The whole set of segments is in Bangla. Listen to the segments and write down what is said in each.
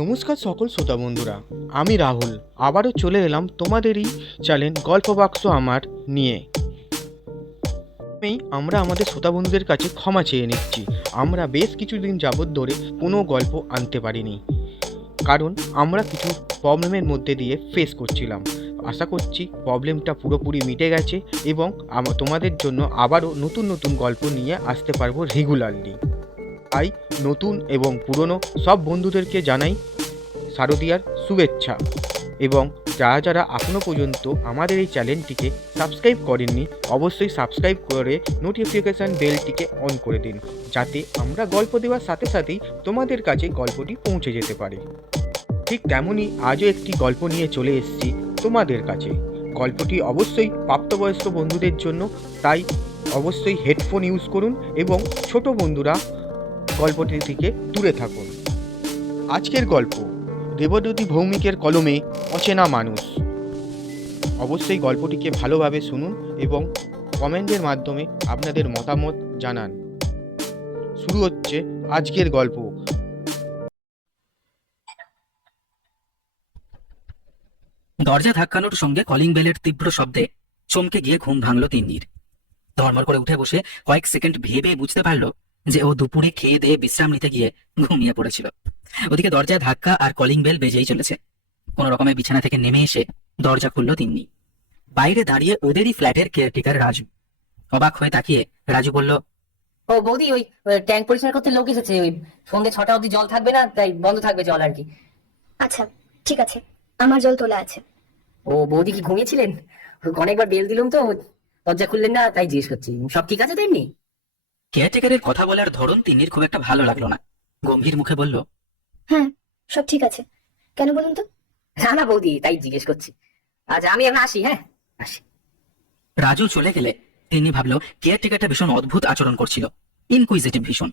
নমস্কার সকল শ্রোতা বন্ধুরা, আমি রাহুল আবারও চলে এলাম তোমাদেরই চ্যানেল গল্প বাক্স আমার নিয়ে। আমরা আমাদের শ্রোতা বন্ধুদের কাছে ক্ষমা চেয়ে নিচ্ছি। আমরা বেশ কিছুদিন যাবৎ ধরে কোনো গল্প আনতে পারিনি, কারণ আমরা কিছু প্রবলেমের মধ্যে দিয়ে ফেস করছিলাম। আশা করছি প্রবলেমটা পুরোপুরি মিটে গেছে এবং তোমাদের জন্য আবারও নতুন নতুন গল্প নিয়ে আসতে পারবো রেগুলারলি। তাই নতুন এবং পুরনো সব বন্ধুদেরকে জানাই শারদীয়ার শুভেচ্ছা, এবং যারা যারা এখনও পর্যন্ত আমাদের এই চ্যানেলটিকে সাবস্ক্রাইব করেননি অবশ্যই সাবস্ক্রাইব করে নোটিফিকেশান বেলটিকে অন করে দিন, যাতে আমরা গল্প দেওয়ার সাথে সাথেই তোমাদের কাছে গল্পটি পৌঁছে যেতে পারে। ঠিক তেমনই আজও একটি গল্প নিয়ে চলে এসেছি তোমাদের কাছে। গল্পটি অবশ্যই প্রাপ্তবয়স্ক বন্ধুদের জন্য, তাই অবশ্যই হেডফোন ইউজ করুন এবং ছোট বন্ধুরা গল্পটি থেকে দূরে থাকুন। আজকের গল্প দেবদূতি ভৌমিকের কলমে অচেনা মানুষ। অবশ্যই গল্পটিকে ভালোভাবে শুনুন এবং কমেন্টের মাধ্যমে আপনাদের মতামত জানান। শুরু হচ্ছে আজকের গল্প। দরজা ধাক্কানোর সঙ্গে কলিং বেলের তীব্র শব্দে চমকে গিয়ে ঘুম ভাঙল তিন্নির। ধর্মর করে উঠে বসে কয়েক সেকেন্ড ভেবে বুঝতে পারলো যে ও দুপুরে খেয়ে দিয়ে বিশ্রাম নিতে গিয়ে ঘুমিয়ে পড়েছিল। ওদিকে দরজায় ধাক্কা আর কলিং বেল বেজেই চলেছে। কোন রকমের বিছানা থেকে নেমে এসে দরজা খুলল তিন্নি। বাইরে দাঁড়িয়ে ওদেরই ফ্ল্যাটের কেয়ারটেকার রাজু। অবাক হয়ে তাকিয়ে রাজু বলল, ও বৌদি, ওই ট্যাঙ্ক পরিষ্কার করতে লোক এসেছে। ওই সন্ধ্যে 6টা অবধি জল থাকবে না, তাই বন্ধ থাকবে জল আর কি। আচ্ছা, ঠিক আছে, আমার জল তোলা আছে। ও বৌদি কি ঘুমিয়েছিলেন? অনেকবার বেল দিলাম তো দরজা খুললেন না, তাই জিজ্ঞেস করছি। সব ঠিক আছে তো এমনি? কেয়ারটেকারের কথা বলার ধরন তিন্নির খুব একটা ভালো লাগলো না। গম্ভীর মুখে বলল, হ্যাঁ, সব ঠিক আছে। কেন বলুন তো? না না বৌদি, তাই জিজ্ঞেস করছি। আচ্ছা, আমি এখন আসি। হ্যাঁ, আসি। রাজু চলে গেলে তিনি ভাবলো কেয়ারটেকারটা ভীষণ অদ্ভুত আচরণ করছিল, ইনকুইজিটিভ ভীষণ।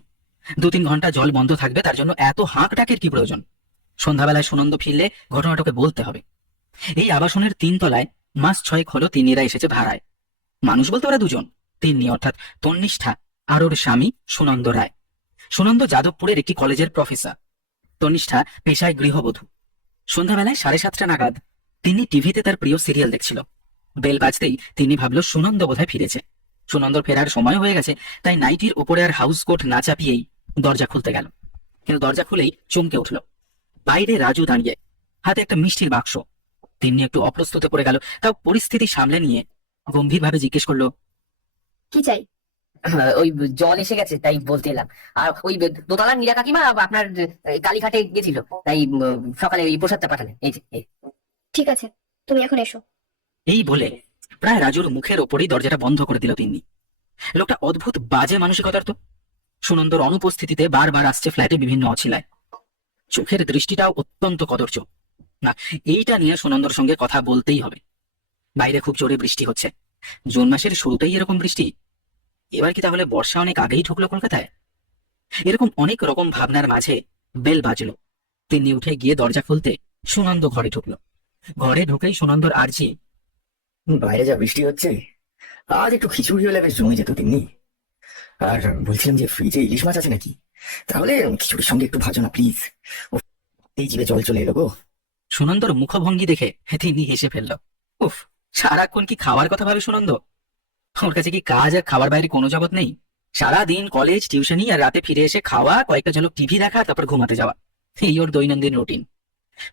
2-3 ঘন্টা জল বন্ধ থাকবে, তার জন্য এত হাঁক ডাকের কি প্রয়োজন? সন্ধ্যাবেলায় সুনন্দ ফিরলে ঘটনাটাকে বলতে হবে। এই আবাসনের 3 তলায় মাস 6 হলো তিন্নিরা এসেছে ভাড়ায়। মানুষ বলতে ওরা দুজন, তিন্নি অর্থাৎ তন্নিষ্ঠা আর ওর স্বামী সুনন্দ রায়। সুনন্দ যাদবপুরের একটি কলেজের প্রফেসর, তন্নিষ্ঠা পেশায় গৃহবধূ। সন্ধ্যাবেলায় 7:30 নাগাদ তিনি টিভিতে তার প্রিয় সিরিয়াল দেখছিল। বেল বাজতেই তিনি ভাবল সুনন্দ বোধহয় ফিরেছে। সুনন্দর ফেরার সময় হয়ে গেছে, তাই নাইটির ওপরে আর হাউস কোট না চাপিয়েই দরজা খুলতে গেল। কিন্তু দরজা খুলেই চমকে উঠল। বাইরে রাজু দাঁড়িয়ে, হাতে একটা মিষ্টির বাক্স। তিনি একটু অপ্রস্তুতে পড়ে গেল, তাও পরিস্থিতি সামলে নিয়ে গম্ভীরভাবে জিজ্ঞেস করলো, কি চাই? ওই জল এসে গেছে, তাই বলতে এলাম। আর ওই দোতলা নীরা কাকিমা আপনার কালীঘাটে গেছিল, তাই সকালে ওই প্রসাদটা পাঠালেন। এই যে ঠিক আছে, তুমি এখন এসো। এই বলে প্রায় রাজুর মুখের ওপরেই দরজাটা বন্ধ করে দিল তিনি। লোকটা অদ্ভুত বাজে মানসিকতার তো। সুনন্দর অনুপস্থিতিতে বারবার আসছে ফ্ল্যাটে বিভিন্ন অছিলায়। চোখের দৃষ্টিটাও অত্যন্ত কদর্য। না, এইটা নিয়ে সুনন্দর সঙ্গে কথা বলতেই হবে। বাইরে খুব জোরে বৃষ্টি হচ্ছে। জুন মাসের শুরুতেই এরকম বৃষ্টি? এবার কি তাহলে বর্ষা অনেক আগেই ঢুকলো কলকাতায়? এরকম অনেক রকম ভাবনার মাঝে বেল বাজলো। তিনি উঠে গিয়ে দরজা খুলতে সুনন্দ ঘরে ঢুকলো। ঘরে ঢুকেই সুনন্দর আর্জি, বাইরে যা বৃষ্টি হচ্ছে, আজ একটু খিচুড়ি হলে বেশ জমে যেত তিন্নি। আর বলছিলাম যে ফ্রিজে ইলিশ মাছ আছে নাকি? তাহলে খিচুড়ির সঙ্গে একটু ভাজো না প্লিজ। এই জিভে জল চলে এলো গো। সুনন্দর মুখভঙ্গি দেখে তিনি হেসে ফেলল। উফ, সারাক্ষণ কি খাওয়ার কথা ভাবে সুনন্দ? ওর কাছে কি কাজ আর খাবার বাইরে কোনো জগৎ নেই? সারাদিন কলেজ, টিউশনি, আর রাতে ফিরে এসে খাওয়া, কয়েকটা ঝলক টিভি দেখা, তারপর ঘুমাতে যাওয়া, এই ওর দৈনন্দিন রুটিন।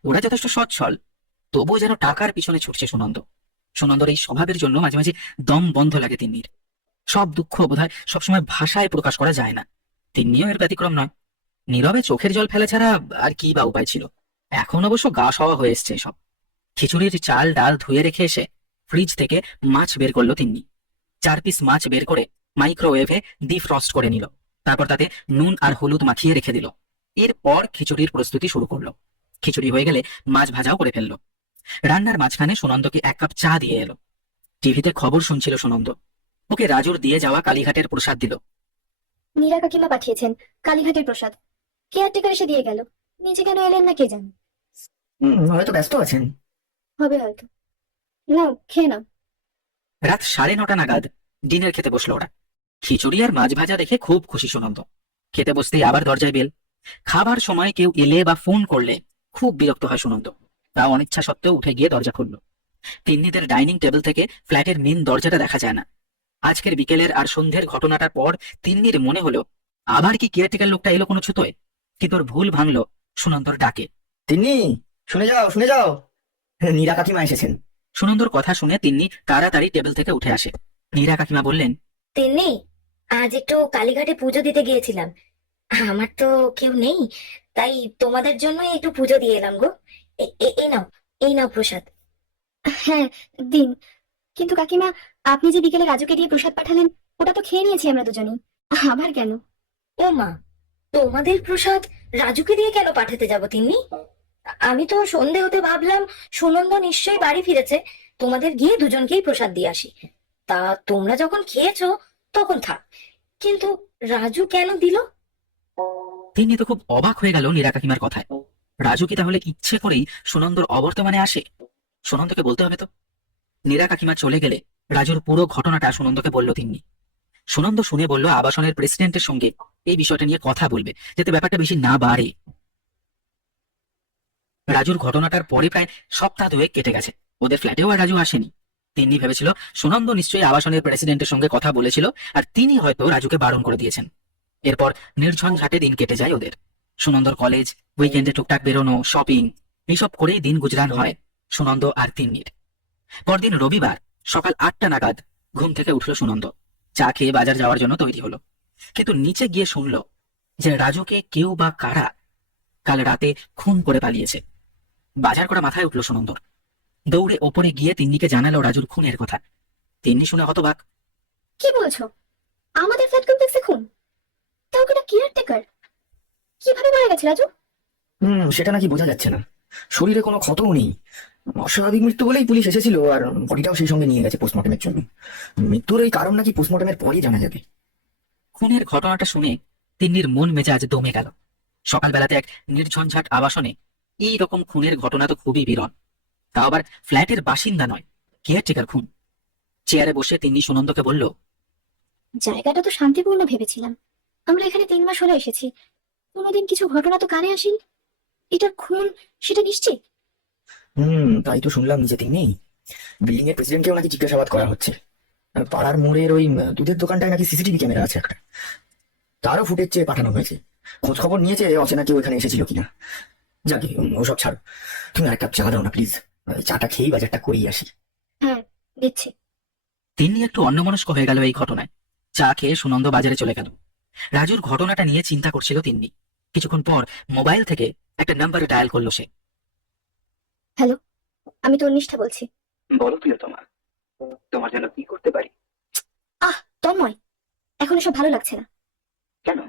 ওরা যথেষ্ট সচ্ছল, তবুও যেন টাকার পিছনে ছুটছে সুনন্দ। সুনন্দর এই স্বভাবের জন্য মাঝে মাঝে দম বন্ধ লাগে তিন্নির। সব দুঃখ বোধহয় সবসময় ভাষায় প্রকাশ করা যায় না। তিন্নিও এর ব্যতিক্রম নয়। নীরবে চোখের জল ফেলা ছাড়া আর কি বা উপায় ছিল? এখন অবশ্য গা সওয়া হয়ে এসছে সব। খিচুড়ির চাল ডাল ধুয়ে রেখে এসে ফ্রিজ থেকে মাছ বের করলো তিন্নি। 4 পিস মাছ বের করে মাইক্রোওয়েভে ডিফ্রস্ট করে নিল। তারপর তাতে নুন আর হলুদ মাখিয়ে রেখে দিল। এরপর খিচুড়ির প্রস্তুতি শুরু করলো। খিচুড়ি হয়ে গেলে মাছ ভাজাও করে ফেললো। রান্নার মাঝখানে সুনন্দকে 1 কাপ চা দিয়ে এলো। টিভিতে খবর শুনছিল সুনন্দ। ওকে রাজুর দিয়ে যাওয়া কালীঘাটের প্রসাদ দিল। নীরা কাকিমা পাঠিয়েছেন কালীঘাটের প্রসাদ। কেয়ারটেকার এসে দিয়ে গেল। নিচে কেন এলেন না কে জানে। হয়তো ব্যস্ত আছেন। হবে হয়তো। নাও, খেয়ে নাও। রাত 9:30 নাগাদ ডিনার খেতে বসলো ওরা। খিচুড়ি আর মাছ ভাজা দেখে খুব খুশি সুনন্দ। খেতে বসতেই আবার দরজায় বেল। খাবার সময় কেউ এলে বা ফোন করলে খুব বিরক্ত হয় সুনন্দ। তা অনিচ্ছা সত্ত্বেও উঠে গিয়ে দরজা খুলল। তিন্নিদের ডাইনিং টেবিল থেকে ফ্ল্যাটের মেন দরজাটা দেখা যায় না। আজকের বিকেলের আর সন্ধ্যের ঘটনাটার পর তিন্নির মনে হলো আবার কি কেয়ারটেকার লোকটা এলো কোনো ছুতোয়। কিন্তু ওর ভুল ভাঙলো সুনন্দর ডাকে। তিন্নি, শুনে যাও শুনে যাও, নীরা কাকিমা এসেছেন। সুনন্দর কথা শুনে তিন্নি তাড়াতাড়ি টেবিল থেকে উঠে আসে। নীরা কাকিমা বললেন, তিন্নি, আজ একটু কালীঘাটে পুজো দিতে গিয়েছিলাম। আমার তো কেউ নেই, তাই তোমাদের জন্য একটু পুজো দিয়ে এলাম গো। এই নাও প্রসাদ। হ্যাঁ, দিন। কিন্তু কাকিমা, আপনি যে বিকেলে রাজুকে দিয়ে প্রসাদ পাঠালেন, ওটা তো খেয়ে নিয়েছি আমরা দুজনেই। আবার কেন? ও মা, তোমাদের প্রসাদ রাজুকে দিয়ে কেন পাঠাতে যাব তিন্নি? আমি তো সন্ধে হতে ভাবলাম সুনন্দ নিশ্চয়ই বাড়ি ফিরেছে, তোমাদের গিয়ে দুজনকেই প্রসাদ দিয়ে আসি। তা তোমরা যখন খেয়েছো তখন থাক, কিন্তু রাজু কেন দিল? তিন্নি তো খুব অবাক হয়ে গেল নীরা কাকিমার কথায়। রাজু কি তাহলে ইচ্ছে করেই সুনন্দর অবর্তমানে আসে? সুনন্দকে বলতে হবে তো। নীরা কাকিমা চলে গেলে রাজুর পুরো ঘটনাটা সুনন্দকে বলল তিন্নি। সুনন্দ শুনে বলল আবাসনের প্রেসিডেন্টের সঙ্গে এই বিষয়টা নিয়ে কথা বলবে, যাতে ব্যাপারটা বেশি না বাড়ে। রাজুর ঘটনাটার পরে প্রায় সপ্তাহ দুয়েক কেটে গেছে, ওদের ফ্ল্যাটেও আর রাজু আসেনি। তিন্নি ভেবেছিল সুনন্দ নিশ্চয়ই আবাসনের প্রেসিডেন্টের সঙ্গে কথা বলেছিল, আর তিনি হয়তো রাজুকে বারণ করে দিয়েছেন। এরপর নির্ঝঞ্ঝাটে দিন কেটে যায় ওদের। সুনন্দর কলেজ, উইকেন্ডে টুকটাক বেরোনো, শপিং, এইসব করেই দিন গুজরান হয় সুনন্দ আর তিন্নির। পরদিন রবিবার সকাল 8টা নাগাদ ঘুম থেকে উঠল সুনন্দ। চা খেয়ে বাজার যাওয়ার জন্য তৈরি হলো, কিন্তু নিচে গিয়ে শুনল যে রাজুকে কেউ বা কারা কাল রাতে খুন করে পালিয়েছে। বাজার করা মাথায় উঠল সুনন্দর। দৌড়ে ওপরে গিয়ে তিন্নিকে জানালো রাজুর খুনের কথা। তিন্নি শুনে হতবাক। কি বলছো? আমাদের ফ্ল্যাট কমপ্লেক্সে খুন? তাও কিনা কেয়ারটেকার? কিভাবে মারা গেছে রাজু? সেটা নাকি বোঝা যাচ্ছে না। শরীরে কোনো ক্ষতও নেই। অস্বাভাবিক মৃত্যু বলেই পুলিশ এসেছিল, আর বডিটাও সেই সঙ্গে নিয়ে গেছে পোস্টমর্টমের জন্য। মৃত্যুর এই কারণ নাকি পোস্টমর্টমের পরই জানা যাবে। খুনের ঘটনাটা শুনে তিন্নির মন মেজাজ দমে গেল। সকালবেলাতে এক নির্ঝঞ্ঝাট আবাসনে এই রকম খুনের ঘটনা তো খুবই বিরল, তা আবার ফ্ল্যাটের বাসিন্দা নয়, কেয়ারটেকার খুন। চেয়ারে বসে তিন্নি সুনন্দকে বলল, জায়গাটা তো শান্তিপূর্ণ ভেবেছিলাম। আমরা এখানে 3 মাস হলো এসেছি, কোনোদিন কিছু ঘটনা তো কানে আসেনি। এটা খুন, সেটা নিশ্চিত? তাই তো শুনলাম নিজে তিন্নি। বিল্ডিং এর প্রেসিডেন্টকেও নাকি জিজ্ঞাসাবাদ করা হচ্ছে। আর পাড়ার মোড়ের ওই দুধের দোকানটায় নাকি সিসিটিভি ক্যামেরা আছে একটা, তারও ফুটেজ চেয়ে পাঠানো হয়েছে। খোঁজ খবর নিয়েছে অচেনা কেউ এখানে এসেছিল কিনা। যাকে ওসব ছাড়ো, তুমি আর এক কাপ চা দাও না প্লিজ। চাটা খেয়েই বাজারটা করেই আসি। হ্যাঁ, দিচ্ছি। তিন্নি একটু অন্যমনস্ক হয়ে গেল এই ঘটনায়। চা খেয়ে সুনন্দ বাজারে চলে গেল। রাজুর ঘটনাটা নিয়ে চিন্তা করছিল তিন্নি। কিছুক্ষণ পর মোবাইল থেকে একটা নাম্বার ডায়াল করলো সে। হ্যালো, আমি তন্নিষ্ঠা বলছি। বলো প্রিয়তমা, তোমার জন্য কি করতে পারি? তন্ময়, এখন এসব ভালো লাগছে না। কেন?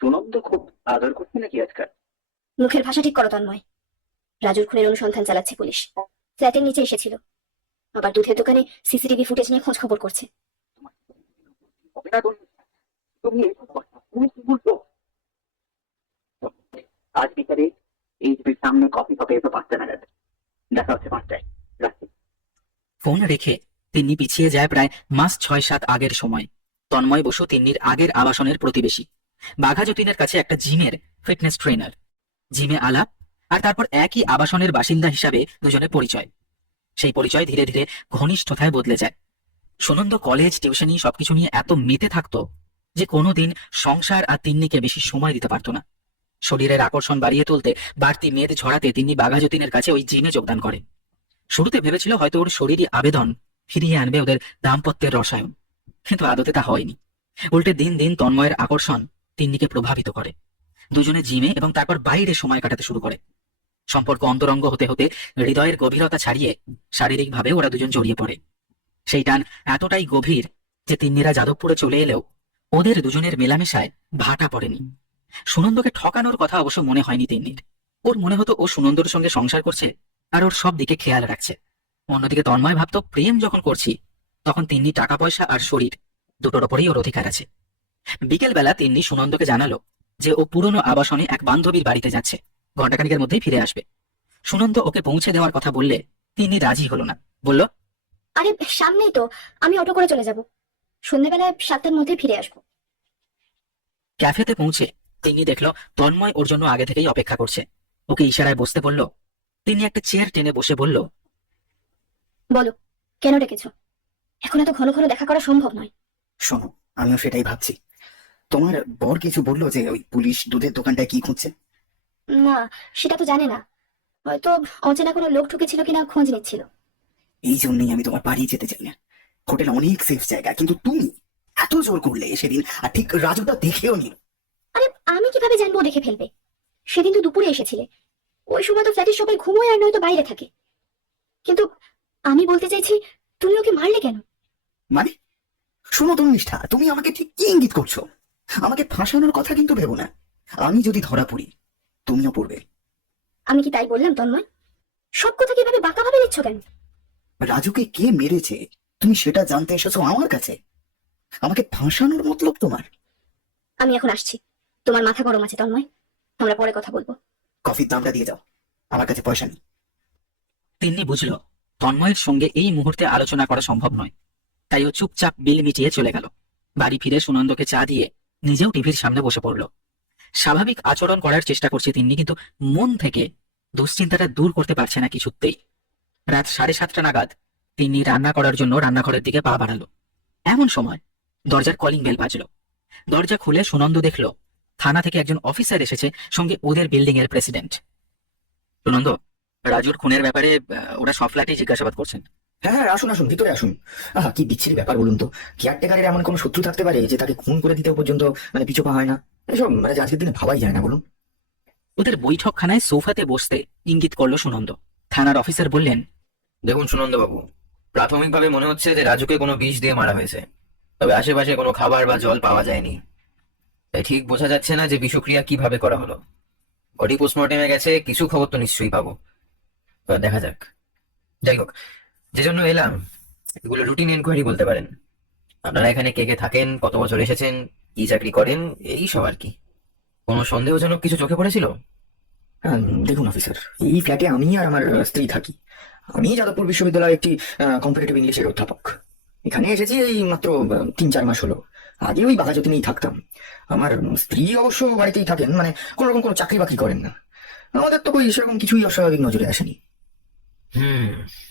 সুনন্দ খুব আদর করছে নাকি আজকাল? মুখের ভাষা ঠিক করো তন্ময়। রাজুর খুনের অনুসন্ধান চালাচ্ছে পুলিশ। ফ্ল্যাটের নিচে এসেছিল, আবার দুধের দোকানে সিসিটিভি ফুটেজ নিয়ে খোঁজ খবর করছে। আজ বিকালে এই সামনে কফি হবে, তো 5টা নাগাদ দেখা হচ্ছে। 5টায় রাখি। ফোন রেখে তিন্নি পিছিয়ে যায় প্রায় মাস 6-7 আগের সময়। তন্ময় বসু তিন্নির আগের আবাসনের প্রতিবেশী। বাঘা যতীনের কাছে একটা জিমের ফিটনেস ট্রেনার। জিমে আলাপ, আর তারপর একই আবাসনের বাসিন্দা হিসাবে দুজনের পরিচয়। সেই পরিচয় ধীরে ধীরে ঘনিষ্ঠতায় বদলে যায়। সুনন্দ কলেজ, টিউশনি সবকিছু নিয়ে এত মেতে থাকতো যে কোনোদিন সংসার আর তিন্নিকে বেশি সময় দিতে পারতো না। শরীরের আকর্ষণ বাড়িয়ে তুলতে, বাড়তি মেদ ঝরাতে তিন্নি বাঘা যতীনের কাছে ওই জিমে যোগদান করে। শুরুতে ভেবেছিল হয়তো ওর শরীরই আবেদন ফিরিয়ে আনবে ওদের দাম্পত্যের রসায়ন, কিন্তু আদতে তা হয়নি। উল্টে দিন দিন তন্ময়ের আকর্ষণ তিন্নিকে প্রভাবিত করে। দুজনে জিমে এবং তারপর বাইরে সময় কাটাতে শুরু করে। সম্পর্ক অন্তরঙ্গ হতে হতে হৃদয়ের গভীরতা ছাড়িয়ে শারীরিকভাবে ওরা দুজন জড়িয়ে পড়ে। সেই টান এতটাই গভীর যে তিন্নিরা যাদবপুরে চলে এলেও ওদের দুজনের মেলামেশায় ভাটা পড়েনি। সুনন্দকে ঠকানোর কথা অবশ্য মনে হয়নি তিন্নির। ওর মনে হতো ও সুনন্দর সঙ্গে সংসার করছে আর ওর সব দিকে খেয়াল রাখছে। অন্যদিকে তন্ময় ভাবত প্রেম যখন করছি তখন তিন্নি টাকা পয়সা আর শরীর দুটোর ওপরেই ওর অধিকার আছে। বিকেল বেলা তিন্নি সুনন্দকে জানালো যে ও পুরনো আবাসনে এক বান্ধবীর বাড়িতে যাচ্ছে, ঘণ্টাখানিকের মধ্যেই ফিরে আসবে। সুনন্দ ওকে পৌঁছে দেওয়ার কথা বললে তিন্নি রাজি হলো না। বলল, আরে সামনেই তো, আমি অটো করে চলে যাব। সন্ধ্যেবেলায় 7টার মধ্যে ফিরে আসবো। ক্যাফেতে পৌঁছে তিন্নি দেখলো তন্ময় ওর জন্য আগে থেকেই অপেক্ষা করছে। ওকে ইশারায় বসতে বলল। তিনি একটা চেয়ার টেনে বসে বলল, বলো, কেন ডেকেছো? এখন এত ঘন ঘন দেখা করা সম্ভব নয়। শোনো, আমিও সেটাই ভাবছি। তোমার বর কিছু বললো যে ওই পুলিশ দুধের দোকানটায় কি খুঁজছে? না, সেটা তো জানে না। হয়তো অচেনা কোনো লোক ঢুকেছিল কিনা খোঁজ নিচ্ছিল। এই জন্যই আমি তোমার বাড়ি যেতে চাই না। হোটেল অনেক সেফ জায়গা, কিন্তু তুমি এত জোর করলে সেদিন, আর ঠিক রাজুটা দেখেও নিল। আরে আমি কিভাবে জানবো ও দেখে ফেলবে? সেদিন তো দুপুরে এসেছিলে। ওই সময় তো ফ্ল্যাটের সবাই ঘুমোয় আর নয়তো বাইরে থাকে। কিন্তু আমি বলতে চাইছি, তুমি ওকে মারলে কেন? মানে, শোনো নিষ্ঠা, তুমি আমাকে ঠিক কি ইঙ্গিত করছো? আমাকে ফাঁসানোর কথা কিন্তু ভেবো না। আমি যদি ধরা পড়ি, তুমিও পড়বে। আমি কি তাই বললাম তন্ময়? সব কথা কিভাবে বাঁকা ভাবে নিচ্ছ কেন? রাজুকে কে মেরেছে তুমি সেটা জানতে এসেছো আমার কাছে? আমাকে ফাঁসানোর মতলব তোমার? আমি এখন আসছি। তোমার মাথা গরম আছে তন্ময়, আমরা পরে কথা বলবো। কফির দামটা দিয়ে যাও, আমার কাছে পয়সা নেই। তিন্নি বুঝল তন্ময়ের সঙ্গে এই মুহূর্তে আলোচনা করা সম্ভব নয়। তাই ও চুপচাপ বিল মিটিয়ে চলে গেল। বাড়ি ফিরে সুনন্দকে চা দিয়ে নিজেও টিভির সামনে বসে পড়ল। স্বাভাবিক আচরণ করার চেষ্টা করছে তিন্নি, কিন্তু মন থেকে দুশ্চিন্তাটা দূর করতে পারছে না কিছুতেই। রাত 7:30 নাগাদ তিন্নি রান্না করার জন্য রান্নাঘরের দিকে পা বাড়ালো। এমন সময় দরজার কলিং বেল বাজলো। দরজা খুলে সুনন্দ দেখল থানা থেকে একজন অফিসার এসেছে, সঙ্গে ওদের বিল্ডিং এর প্রেসিডেন্ট। সুনন্দ, রাজুর খুনের ব্যাপারে ওরা সব ফ্ল্যাটেই জিজ্ঞাসাবাদ করছেন। হ্যাঁ হ্যাঁ, আসুন আসুন, ভিতরে আসুন। কি বিচ্ছিরি ব্যাপার বলুন তো। কেয়ারটেকারের এমন কোনো শত্রু থাকতে পারে যে তাকে খুন করে দিতেও পর্যন্ত পিছু পা হয় না? এসব যে আজকের দিনে ভাবাই যায় না, বলুন। ওদের বৈঠকখানায় সোফাতে বসতে ইঙ্গিত করলো সুনন্দ। থানার অফিসার বললেন, দেখুন সুনন্দবাবু, প্রাথমিকভাবে মনে হচ্ছে যে রাজুকে কোনো বিষ দিয়ে মারা হয়েছে, তবে আশেপাশে কোনো খাবার বা জল পাওয়া যায়নি। তাই ঠিক বোঝা যাচ্ছে না যে বিষক্রিয়া কিভাবে করা হলো। বডি পোস্টমর্টেমে গেছে, কিছু খবর তো নিশ্চয়ই পাবো। এবার দেখা যাক। যাই হোক, যে জন্য এলাম, এগুলো রুটিন এনকোয়ারি বলতে পারেন। আপনারা এখানে কে কে থাকেন, কত বছর এসেছেন, কি চাকরি করেন, এই সব আর কি। কোনো সন্দেহজনক কিছু চোখে পড়েছিল? দেখুন অফিসার, এই ফ্ল্যাটে আমি আর আমার স্ত্রী থাকি। আমি যাদবপুর বিশ্ববিদ্যালয়ে একটি কম্পিটিটিভ ইংলিশের অধ্যাপক। এখানে এসেছি এই মাত্র 3-4 মাস হলো। আগে ওই বাঘাযতীনেই থাকতাম। আমার স্ত্রী অবশ্য বাড়িতেই থাকেন, মানে কোনো রকম কোনো চাকরি বাকরি করেন না। আমাদের তো কই সেরকম কিছুই অস্বাভাবিক নজরে আসেনি।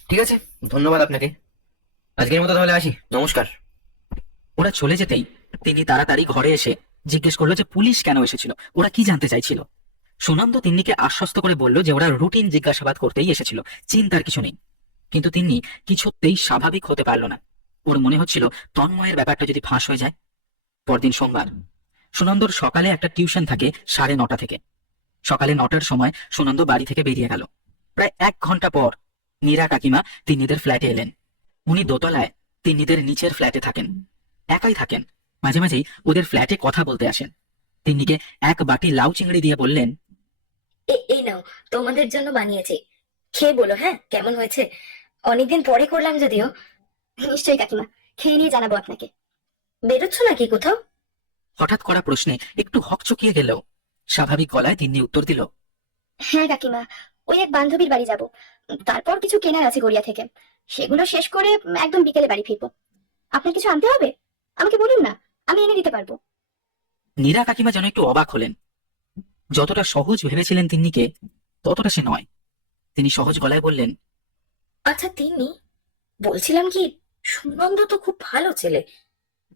ঠিক আছে, ধন্যবাদ আপনাকে। আজকের মতো তাহলে আসি, নমস্কার। ওরা চলে যেতেই তিনি তাড়াতাড়ি ঘরে এসে জিজ্ঞেস করলো যে পুলিশ কেন এসেছিল, ওরা কি জানতে চাইছিল। সুনন্দ তিন্নিকে আশ্বস্ত করে বলল যে ওরা রুটিন জিজ্ঞাসাবাদ করতেই এসেছিল, চিন্তার কিছু নেই। কিন্তু তিন্নি কিছুতেই স্বাভাবিক হতে পারল না। ওর মনে হচ্ছিল তন্ময়ের ব্যাপারটা যদি ফাঁস হয়ে যায়। পরদিন সোমবার। সুনন্দর সকালে একটা টিউশন থাকে 9:30 থেকে। সকালে 9টার সময় সুনন্দ বাড়ি থেকে বেরিয়ে গেল। প্রায় 1 ঘন্টা পর নীরা কাকিমা তিন্নিদের ফ্ল্যাটে এলেন। উনি দোতলায় তিন্নিদের নিচের ফ্ল্যাটে থাকেন, একাই থাকেন। মাঝে মাঝেই ওদের ফ্ল্যাটে কথা বলতে আসেন। তিন্নিকে এক বাটি লাউ চিংড়ি দিয়ে বললেন, এই নাও, তোমাদের জন্য বানিয়েছি, খেয়ে বলো হ্যাঁ কেমন হয়েছে। অনেকদিন পরে করলাম যদিও। নিশ্চয়ই কাকিমা, খেয়ে নিয়ে জানাবো আপনাকে। বেরোচ্ছ নাকি কোথাও? হঠাৎ করা প্রশ্নে একটু হকচকিয়ে গেলেও স্বাভাবিক গলায় তিন্নি উত্তর দিল, হ্যাঁ কাকিমা, ওই এক বান্ধবীর বাড়ি যাব। তারপর কিছু কেনার আছে গড়িয়া থেকে, সেগুলো শেষ করে একদম বিকেলে বাড়ি ফিরবো। আপনার কিছু আনতে হবে? আমাকে বলুন না, আমি এনে দিতে পারবো। নীরা কাকিমা যেন একটু অবাক হলেন। যতটা সহজ ভেবেছিলেন তিন্নিকে, ততটা সে নয়। তিনি সহজ গলায় বললেন, আচ্ছা তিন্নি, বলছিলাম কি, সুনন্দ তো খুব ভালো ছেলে।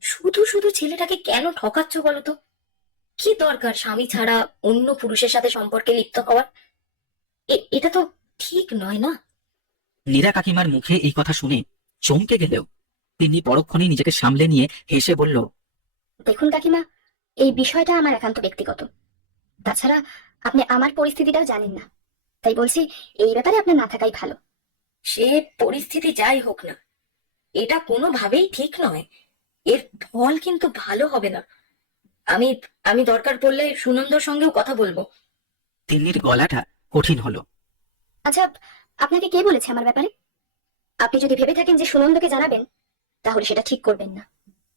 শুধু শুধু ছেলেটাকে কেন ঠকাচ্ছ বলো তো? কি দরকার স্বামী ছাড়া অন্য পুরুষের সাথে সম্পর্কে লিপ্ত হওয়ার? এটা তো ঠিক নয় না? নীরা কাকিমার মুখে এই কথা শুনে চমকে গেলেও তিনি পরক্ষণেই নিজেকে সামলে নিয়ে হেসে বলল, দেখুন কাকিমা, এই বিষয়টা আমার একান্ত ব্যক্তিগত। তাছাড়া আপনি আমার পরিস্থিতিটাও জানেন না, তাই বলছি এই ব্যাপারে আপনার না থাকাই ভালো। সে পরিস্থিতি যাই হোক না, এটা কোনোভাবেই ঠিক নয়। এর ফল কিন্তু ভালো হবে না। আমি আমি দরকার পড়লে সুনন্দর সঙ্গেও কথা বলবো। তিন্নির গলাটা কঠিন হলো। আচ্ছা, আপনাকে কে বলেছে আমার ব্যাপারে? আপনি যদি ভেবে থাকেন যে সুনন্দকে জানাবেন, তাহলে সেটা ঠিক করবেন না।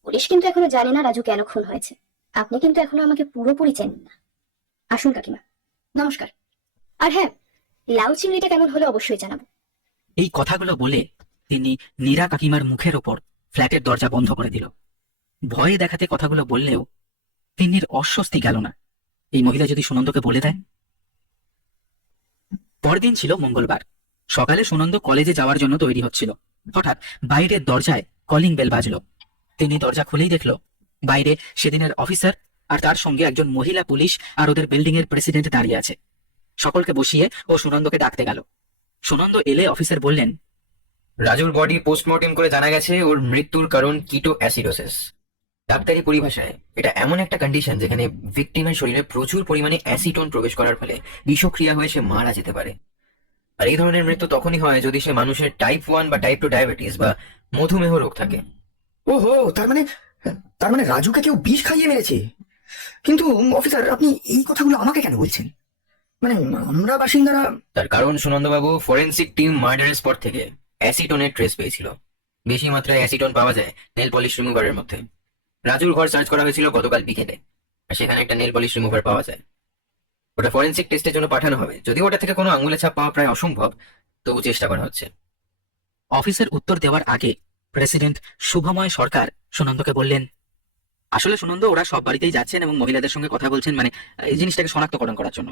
পুলিশ কিন্তু এখনো জানে না রাজু কেন খুন হয়েছে। আপনি কিন্তু এখনো আমাকে পুরোপুরি চেনেন না। আসুন কাকিমা, নমস্কার। আর হ্যাঁ, লাউ চিংড়িটা কেমন হলো অবশ্যই জানাবো। এই কথাগুলো বলে তিনি নীরা কাকিমার মুখের ওপর ফ্ল্যাটের দরজা বন্ধ করে দিল। ভয়ে দেখাতে কথাগুলো বললেও তিন্নির অস্বস্তি গেল না। এই মহিলা যদি সুনন্দকে বলে দেয়, পরদিন ছিল মঙ্গলবার। সকালে সুনন্দ কলেজে যাওয়ার জন্য তৈরি হচ্ছিল। হঠাৎ বাইরের দরজায় কলিং বেল বাজলো। তিনি দরজা খুলেই দেখলো বাইরে সেদিনের অফিসার আর তার সঙ্গে একজন মহিলা পুলিশ আর ওদের বিল্ডিং এর প্রেসিডেন্ট দাঁড়িয়ে আছে। সকলকে বসিয়ে ও সুনন্দকে ডাকতে গেল। সুনন্দ এলে অফিসার বললেন, রাজুর বডি পোস্টমর্টেম করে জানা গেছে ওর মৃত্যুর কারণ কিটো অ্যাসিডোসিস। ডাক্তারি পরিভাষায় এটা এমন একটা কন্ডিশন যেখানে ভিকটিমের শরীরে প্রচুর পরিমাণে অ্যাসিটোন প্রবেশ করার ফলে বিষক্রিয়া হয়ে সে মারা যেতে পারে। আর এই ধরনের মৃত্যু তখনই হয় যদি সে মানুষের টাইপ 1 বা টাইপ 2 ডায়াবেটিস বা মধুমেহ রোগ থাকে। ওহো, তার মানে রাজুকে কেউ বিষ খাইয়ে মেরেছে। কিন্তু অফিসার, আপনি এই কথাগুলো আমাকে কেন বলছেন? মানে আমরা বাসিন্দারা। তার কারণ সুনন্দবাবু, ফরেন্সিক টিম মার্ডারের স্পট থেকে অ্যাসিটোনের ট্রেস পেয়েছিল। বেশি মাত্রায় অ্যাসিটোন পাওয়া যায় নেল পলিশ রিমুভারের মধ্যে। রাজুর ঘর সার্চ করা হয়েছিল গতকাল বিকেলে, আর সেখানে একটা নেল পলিশ রিমুভার পাওয়া যায়। ওটা ফরেন্সিক টেস্টের জন্য পাঠানো হবে। যদি ওটা থেকে কোনো আঙুলের ছাপ পাওয়া প্রায় অসম্ভব, তবু চেষ্টা করা হচ্ছে। অফিসের উত্তর দেওয়ার আগে প্রেসিডেন্ট শুভময় সরকার সুনন্দকে বললেন, আসলে সুনন্দ, ওরা সব বাড়িতেই যাচ্ছেন এবং মহিলাদের সঙ্গে কথা বলছেন, মানে এই জিনিসটাকে শনাক্তকরণ করার জন্য।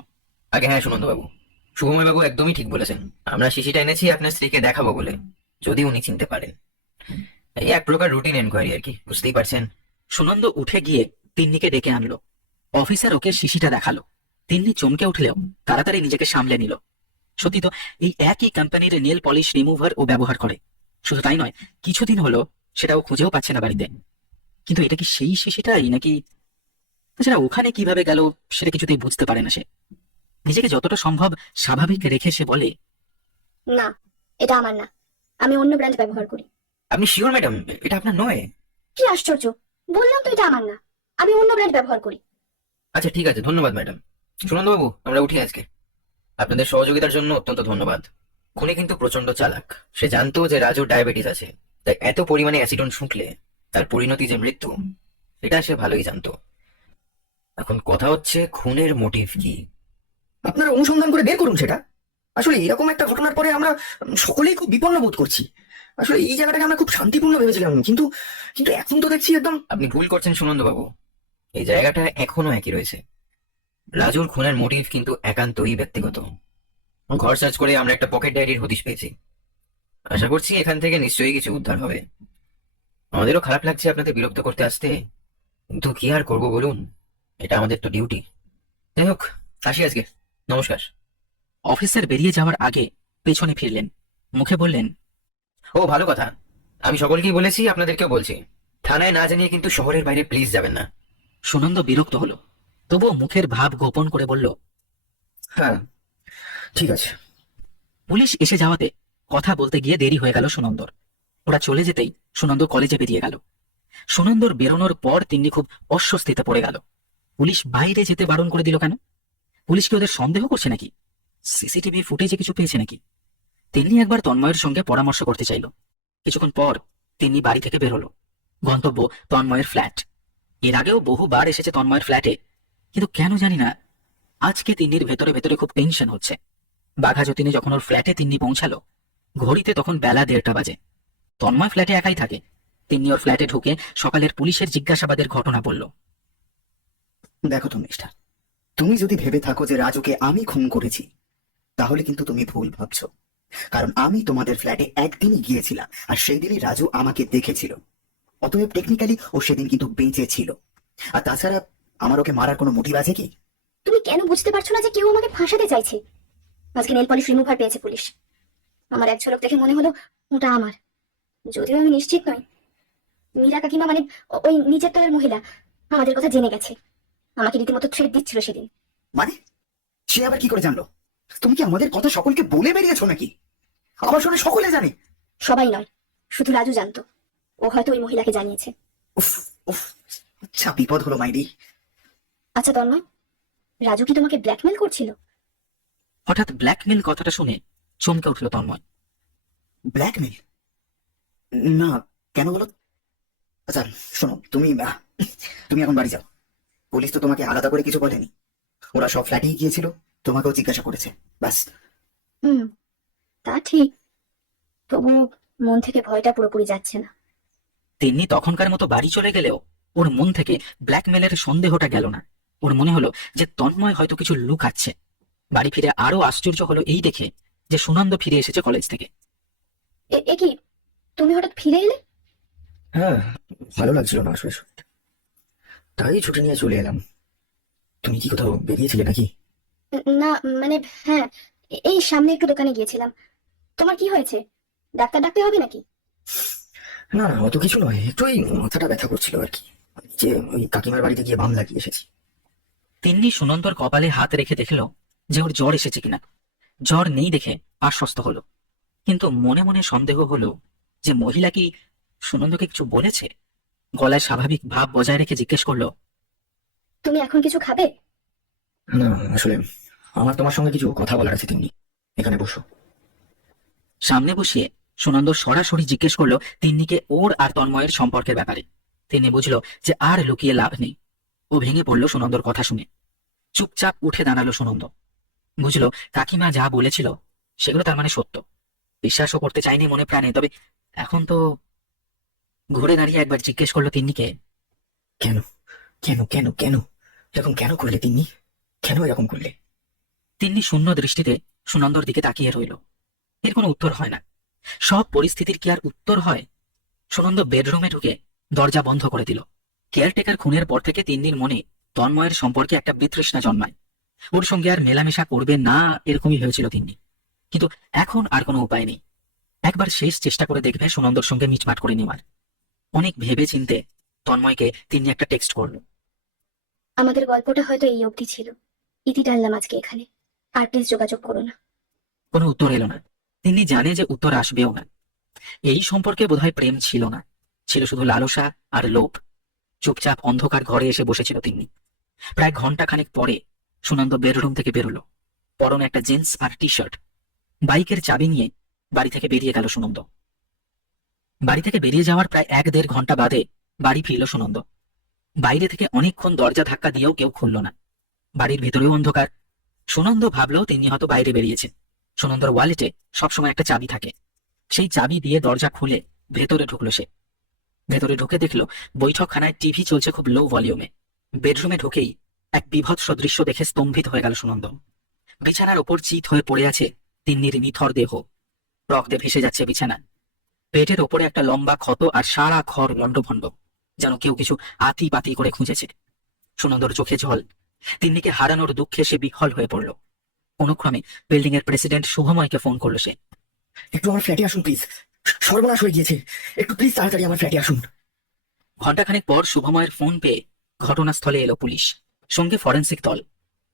আগে হ্যাঁ সুনন্দবাবু, শুভময় বাবু একদমই ঠিক বলেছেন। আমরা শিশিটা এনেছি আপনার স্ত্রীকে দেখাবো বলে, যদি উনি চিনতে পারেন। এই এক প্রকার রুটিন এনকোয়ারি আর কি, বুঝতেই পারছেন। সুনন্দ উঠে গিয়ে তিন্নিকে ডেকে আনলো। অফিসার ওকে শিশিটা দেখালো। তিন্নি চমকে উঠলেও তাড়াতাড়ি নিজেকে সামলে নিল। সত্যি তো, এই একই কোম্পানির নেল পলিশ রিমুভার ও ব্যবহার করে। শুধু তাই নয়, কিছুদিন হলো সেটাও খুঁজেও পাচ্ছে না বাড়িতে। কিন্তু এটা কি সেই শিশিটাই নাকি? তাছাড়া ওখানে কিভাবে গেল সেটা কিছুতেই বুঝতে পারে না সে। নিজেকে যতটা সম্ভব স্বাভাবিক রেখে সে বলে, না, এটা আমার না, আমি অন্য ব্র্যান্ড ব্যবহার করি। আপনি শিওর ম্যাডাম এটা আপনার নয়? কি আশ্চর্য, বললাম তো এটা আমার না, আমি অন্য ব্র্যান্ড ব্যবহার করি। আচ্ছা ঠিক আছে, ধন্যবাদ ম্যাডাম। সুনন্দবাবু, আমরা উঠি আজকে। আপনাদের সহযোগিতার জন্য অত্যন্ত ধন্যবাদ। খুনি কিন্তু প্রচন্ড চালাক। সে জানতো যে রাজুর ডায়াবেটিস আছে, তাই এত পরিমাণে অ্যাসিডন শুঁকলে তার পরিণতি যে মৃত্যু, সেটা সে ভালোই জানতো। এখন কথা হচ্ছে খুনের মোটিভ কি। আপনারা অনুসন্ধান করে বের করুন সেটা। আসলে এরকম একটা ঘটনার পরে আমরা সকলেই খুব বিপন্ন বোধ করছি। আসলে এই জায়গাটাকে আমরা খুব শান্তিপূর্ণ ভেবেছিলাম, কিন্তু কিন্তু এখন তো দেখছি একদম। আপনি ভুল করছেন সুনন্দবাবু, এই জায়গাটা এখনো একই রয়েছে। রাজুর খুনের মোটিভ কিন্তু একান্তই ব্যক্তিগত। ঘর সার্চ করে আমরা একটা পকেট ডায়েরির হদিশ পেয়েছি। আশা করছি এখান থেকে নিশ্চয়ই কিছু উদ্ধার হবে। আমাদেরও খারাপ লাগছে আপনাদের বিরক্ত করতে আসতে, কিন্তু কি আর করবো বলুন, এটা আমাদের তো ডিউটি। যাই হোক, আসি আজকে, নমস্কার। অফিসার বেরিয়ে যাওয়ার আগে পেছনে ফিরলেন, মুখে বললেন, ও ভালো কথা, আমি সকলকেই বলেছি, আপনাদেরকেও বলছি, থানায় না জানিয়ে কিন্তু শহরের বাইরে প্লিজ যাবেন না। সুনন্দ বিরক্ত হলো, তবুও মুখের ভাব গোপন করে বলল, হ্যাঁ, ঠিক আছে। পুলিশ এসে যাওয়াতে কথা বলতে গিয়ে দেরি হয়ে গেল সুনন্দর। ওরা চলে যেতেই সুনন্দ কলেজে বেরিয়ে গেল। সুনন্দর বেরোনোর পর তিনি খুব অস্বস্তিতে পড়ে গেল। পুলিশ বাইরে যেতে বারণ করে দিল কেন? পুলিশ কি ওদের সন্দেহ করছে নাকি? সিসিটিভি ফুটেজে কিছু পেয়েছে নাকি? তিনি একবার তন্ময়ের সঙ্গে পরামর্শ করতে চাইল। কিছুক্ষণ পর তিনি বাড়ি থেকে বেরোলো। গন্তব্য তন্ময়ের ফ্ল্যাট। এর আগেও বহুবার এসেছে তন্ময়ের ফ্ল্যাটে, কিন্তু কেন জানি না আজকে তিন্নির ভেতরে ভেতরে খুব টেনশন হচ্ছে। বাঘা যতীনে যখন ওর ফ্ল্যাটে তিন্নি পৌঁছালো, ঘড়িতে তখন বেলা 1:30 বাজে। তন্ময় ফ্ল্যাটে একাই থাকে। তিন্নি ওর ফ্ল্যাটে ঢুকে সকালের পুলিশের জিজ্ঞাসাবাদের ঘটনা বলল। দেখো তো মিস্টার, তুমি যদি ভেবে থাকো যে রাজুকে আমি খুন করেছি, তাহলে কিন্তু তুমি ভুল ভাবছো। কারণ আমি তোমাদের ফ্ল্যাটে একদিনই গিয়েছিলাম, আর সেই দিনই রাজু আমাকে দেখেছিল। অতএব টেকনিক্যালি ও সেদিন কিন্তু বেঁচে ছিল। আর তাছাড়া আমার ওকে মারার কোনো মোটিভ আছে কি? তুমি কেন বুঝতে পারছো না যে কেউ আমাকে ফাঁসাতে চাইছে? আজকে নেল পলিশ রিমুভার পেয়েছে পুলিশ। আমার এক ঝলক দেখে মনে হলো ওটা আমার, যদিও আমি নিশ্চিত নই। মীরা কাকিমা, মানে ওই নিচের তলার মহিলা, আমাদের কথা জেনে গেছে। আমাকে রীতিমতো থ্রেট দিচ্ছিল সেদিন। মানে সে আবার কি করে জানলো? তুমি কি আমাদের কথা সকলকে বলে বেরিয়েছো নাকি? আবার শুনে সকলে জানে? সবাই নয়, শুধু রাজু জানতো। ও হয়তো ওই মহিলাকে জানিয়েছে। উফ উফ, আচ্ছা বিপদ হলো মাইরি। আচ্ছা তন্ময়, রাজু কি তোমাকে ব্ল্যাকমেল করছিল? হঠাৎ ব্ল্যাকমেল কথাটা শুনে চমকে উঠল তন্ময়। ব্ল্যাকমেল? না, কেন বলো? আচ্ছা শোনো, তুমি এখন বাড়ি যাও। পুলিশ তো তোমাকে আলাদা করে কিছু বলেনি। ওরা সব ফ্ল্যাটেই গিয়েছিল, তোমাকেও জিজ্ঞাসা করেছে, ব্যাস। তা ঠিক, তবু মন থেকে ভয়টা পুরোপুরি যাচ্ছে না। তিনি তখনকার মতো বাড়ি চলে গেলেও ওর মন থেকে ব্ল্যাকমেলের সন্দেহটা গেল না। ওর মনে হলো যে তন্ময় হয়তো কিছু লুকাচ্ছে। বাড়ি ফিরে আরো আশ্চর্য হলো এই দেখে যে সুনন্দ ফিরে এসেছে কলেজ থেকে। এ কি, তুমি হঠাৎ ফিরে এলে? হ্যাঁ, ভালো লাগছিল না আসলে শরীরটা। তাই ছুটি নিয়ে চলে এলাম। তুমি কি কোথাও বেরিয়েছিলে নাকি? না, মানে হ্যাঁ, এই সামনে একটু দোকানে গিয়েছিলাম। তোমার কি হয়েছে? ডাক্তার ডাকতে হবে নাকি? না না, অত কিছু নয়, একটু ওই মাথাটা ব্যথা করছিল আর কি। যে ওই কাকিমার বাড়িতে গিয়ে বাম লাগিয়ে এসেছি। তিন্নি সুনন্দর কপালে হাত রেখে দেখল যে ওর জ্বর এসেছে কিনা। জ্বর নেই দেখে আশ্বস্ত হলো, কিন্তু মনে মনে সন্দেহ হলো যে মহিলা কি সুনন্দকে কিছু বলেছে। গলায় স্বাভাবিক ভাব বজায় রেখে জিজ্ঞেস করলো, তুমি এখন কিছু খাবে? না আসলে আমার তোমার সঙ্গে কিছু কথা বলার আছে তিন্নি, এখানে বসো। সামনে বসিয়ে সুনন্দ সরাসরি জিজ্ঞেস করলো তিন্নিকে ওর আর তন্ময়ের সম্পর্কের ব্যাপারে। তিনি বুঝলো যে আর লুকিয়ে লাভ নেই। ও ভেঙে পড়লো সুনন্দর কথা শুনে। চুপচাপ উঠে দাঁড়ালো সুনন্দ। বুঝলো কাকিমা যা বলেছিল সেগুলো তার মানে সত্য। বিশ্বাসও করতে চায়নি মনে প্রাণে, তবে এখন তো ঘুরে দাঁড়িয়ে একবার জিজ্ঞেস করলো তিন্নিকে, কেন কেন কেন কেন এরকম কেন করলে তিন্নি? কেন এরকম করলে? তিন্নি শূন্য দৃষ্টিতে সুনন্দর দিকে তাকিয়ে রইল। এর কোনো উত্তর হয় না। সব পরিস্থিতির কি আর উত্তর হয়? সুনন্দ বেডরুমে ঢুকে দরজা বন্ধ করে দিল। কেয়ারটেকার খুনের পর থেকে তিন্নির মনে তন্ময়ের সম্পর্কে একটা বিতৃষ্ণা জন্মায়। ওর সঙ্গে আর মেলামেশা করবে না এরকমই হয়েছিল তিন্নি, কিন্তু এখন আর কোনো উপায় নেই। একবার শেষ চেষ্টা করে দেখবে সুনন্দর সঙ্গে মিটমাট করে নেওয়ার। অনেক ভেবে চিনতে তন্ময়কে তিন্নি একটা টেক্সট করলো। আমাদের গল্পটা হয়তো এই অবধি ছিল। ইতি টানলাম আজকে এখানে। আর প্লিজ যোগাযোগ করো না। কোনো উত্তর এলো না। তিন্নি জানে যে উত্তর আসবেও না। এই সম্পর্কে বোধহয় প্রেম ছিল না, ছিল শুধু লালসা আর লোভ। চুপচাপ অন্ধকার ঘরে এসে বসেছিল তিন্নি। প্রায় ঘন্টা খানেক পরে সুনন্দ বেডরুম থেকে বেরোলো। পরনে একটা জিন্স আর টি শার্ট। বাইকের চাবি নিয়ে বাড়ি থেকে বেরিয়ে গেল সুনন্দ। বাড়ি থেকে বেরিয়ে যাওয়ার প্রায় 1-1.5 ঘন্টা বাদে বাড়ি ফিরল সুনন্দ। বাইরে থেকে অনেকক্ষণ দরজা ধাক্কা দিয়েও কেউ খুলল না। বাড়ির ভিতরেও অন্ধকার। সুনন্দ ভাবলো তিনি হয়তো বাইরে বেরিয়েছে। সুনন্দর ওয়ালেটে সবসময় একটা চাবি থাকে। সেই চাবি দিয়ে দরজা খুলে ভেতরে ঢুকলো সে। ভেতরে ঢুকে দেখলো বৈঠকখানায় টিভি চলছে খুব লো ভলিউমে। বেডরুমে ঢুকেই এক বিভৎস দৃশ্য দেখে স্তম্ভিত হয়ে গেল সুনন্দ। বিছানার ওপর চিত হয়ে পড়ে আছে তিন্নির নিথর দেহ। রক্তে ভেসে যাচ্ছে বিছানা। পেটের ওপরে একটা লম্বা ক্ষত আর সারা ঘর লন্ডভন্ড, যেন কেউ কিছু আতি পাতি করে খুঁজেছে। সুনন্দর চোখে জল। তিন্নিকে হারানোর দুঃখে সে বিহ্বল হয়ে পড়ল। কোনক্রমে বিল্ডিং এর প্রেসিডেন্ট শুভময়কে ফোন করলো সে। একটু আমার ফ্ল্যাটে আসুন প্লিজ, সর্বনাশ হয়ে গিয়েছে, একটু প্লিজ তাড়াতাড়ি আমার ফ্ল্যাটে আসুন। ঘণ্টাখানেক পর শুভময়ের ফোন পেয়ে ঘটনাস্থলে এলো পুলিশ, সঙ্গে ফরেন্সিক দল।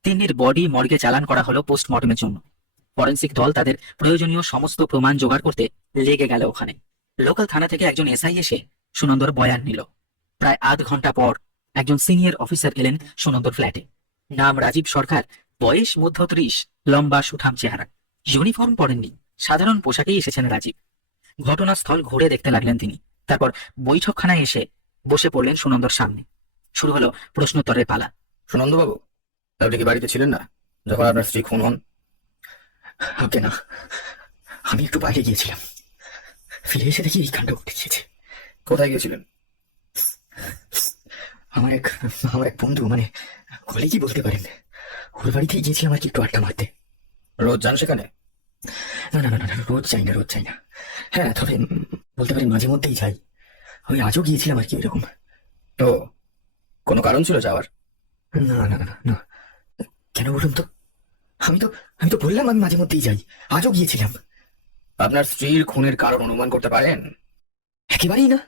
তিন্নির বডি মর্গে চালান করা হলো পোস্টমর্টমের জন্য। ফরেন্সিক দল তাদের প্রয়োজনীয় সমস্ত প্রমাণ জোগাড় করতে লেগে গেল ওখানে। লোকাল থানা থেকে একজন এসআই এসে সুনন্দর বয়ান নিল। প্রায় আধ ঘন্টা পর একজন সিনিয়র অফিসার এলেন সুনন্দর ফ্ল্যাটে। নাম রাজীব সরকার, বয়স মধ্য 30, লম্বা সুঠাম চেহারা। ইউনিফর্ম পরেননি, সাধারণ পোশাকেই এসেছেন রাজীব। ঘটনাস্থল ঘুরে দেখতে লাগলেন তিনি। তারপর বৈঠকখানায় এসে বসে পড়লেন সুনন্দর সামনে। শুরু হলো প্রশ্নোত্তরের পালা। সুনন্দবাবু, আপনি কি বাড়িতে ছিলেন না যখন আপনার স্ত্রী খুন হন? আপনি না, আমি একটু বাইরে গিয়েছিলাম, ফিরে এসে দেখি এই কাণ্ড ঘটে গিয়েছে। কোথায় গিয়েছিলেন? আমার এক বন্ধু, মানে কলেজই বলতে পারেন, ওর বাড়িতেই গিয়েছিলাম আর কি একটু আড্ডা মারতে। রোজ যান সেখানে? না না না না, রোজ যাই না, রোজ যাই না। হ্যাঁ, তবে বলতে পারি মাঝে মধ্যেই যাই। আমি আজও গিয়েছিলাম আর কি এরকম। তো কোনো কারণ ছিল যাওয়ার? না না না না না। কেন বলুন তো? আমি তো বললাম আমি মাঝে মধ্যেই যাই, আজও গিয়েছিলাম। আপনার স্ত্রীর খুনের কারণ অনুমান করতে পারেন? একেবারেই না,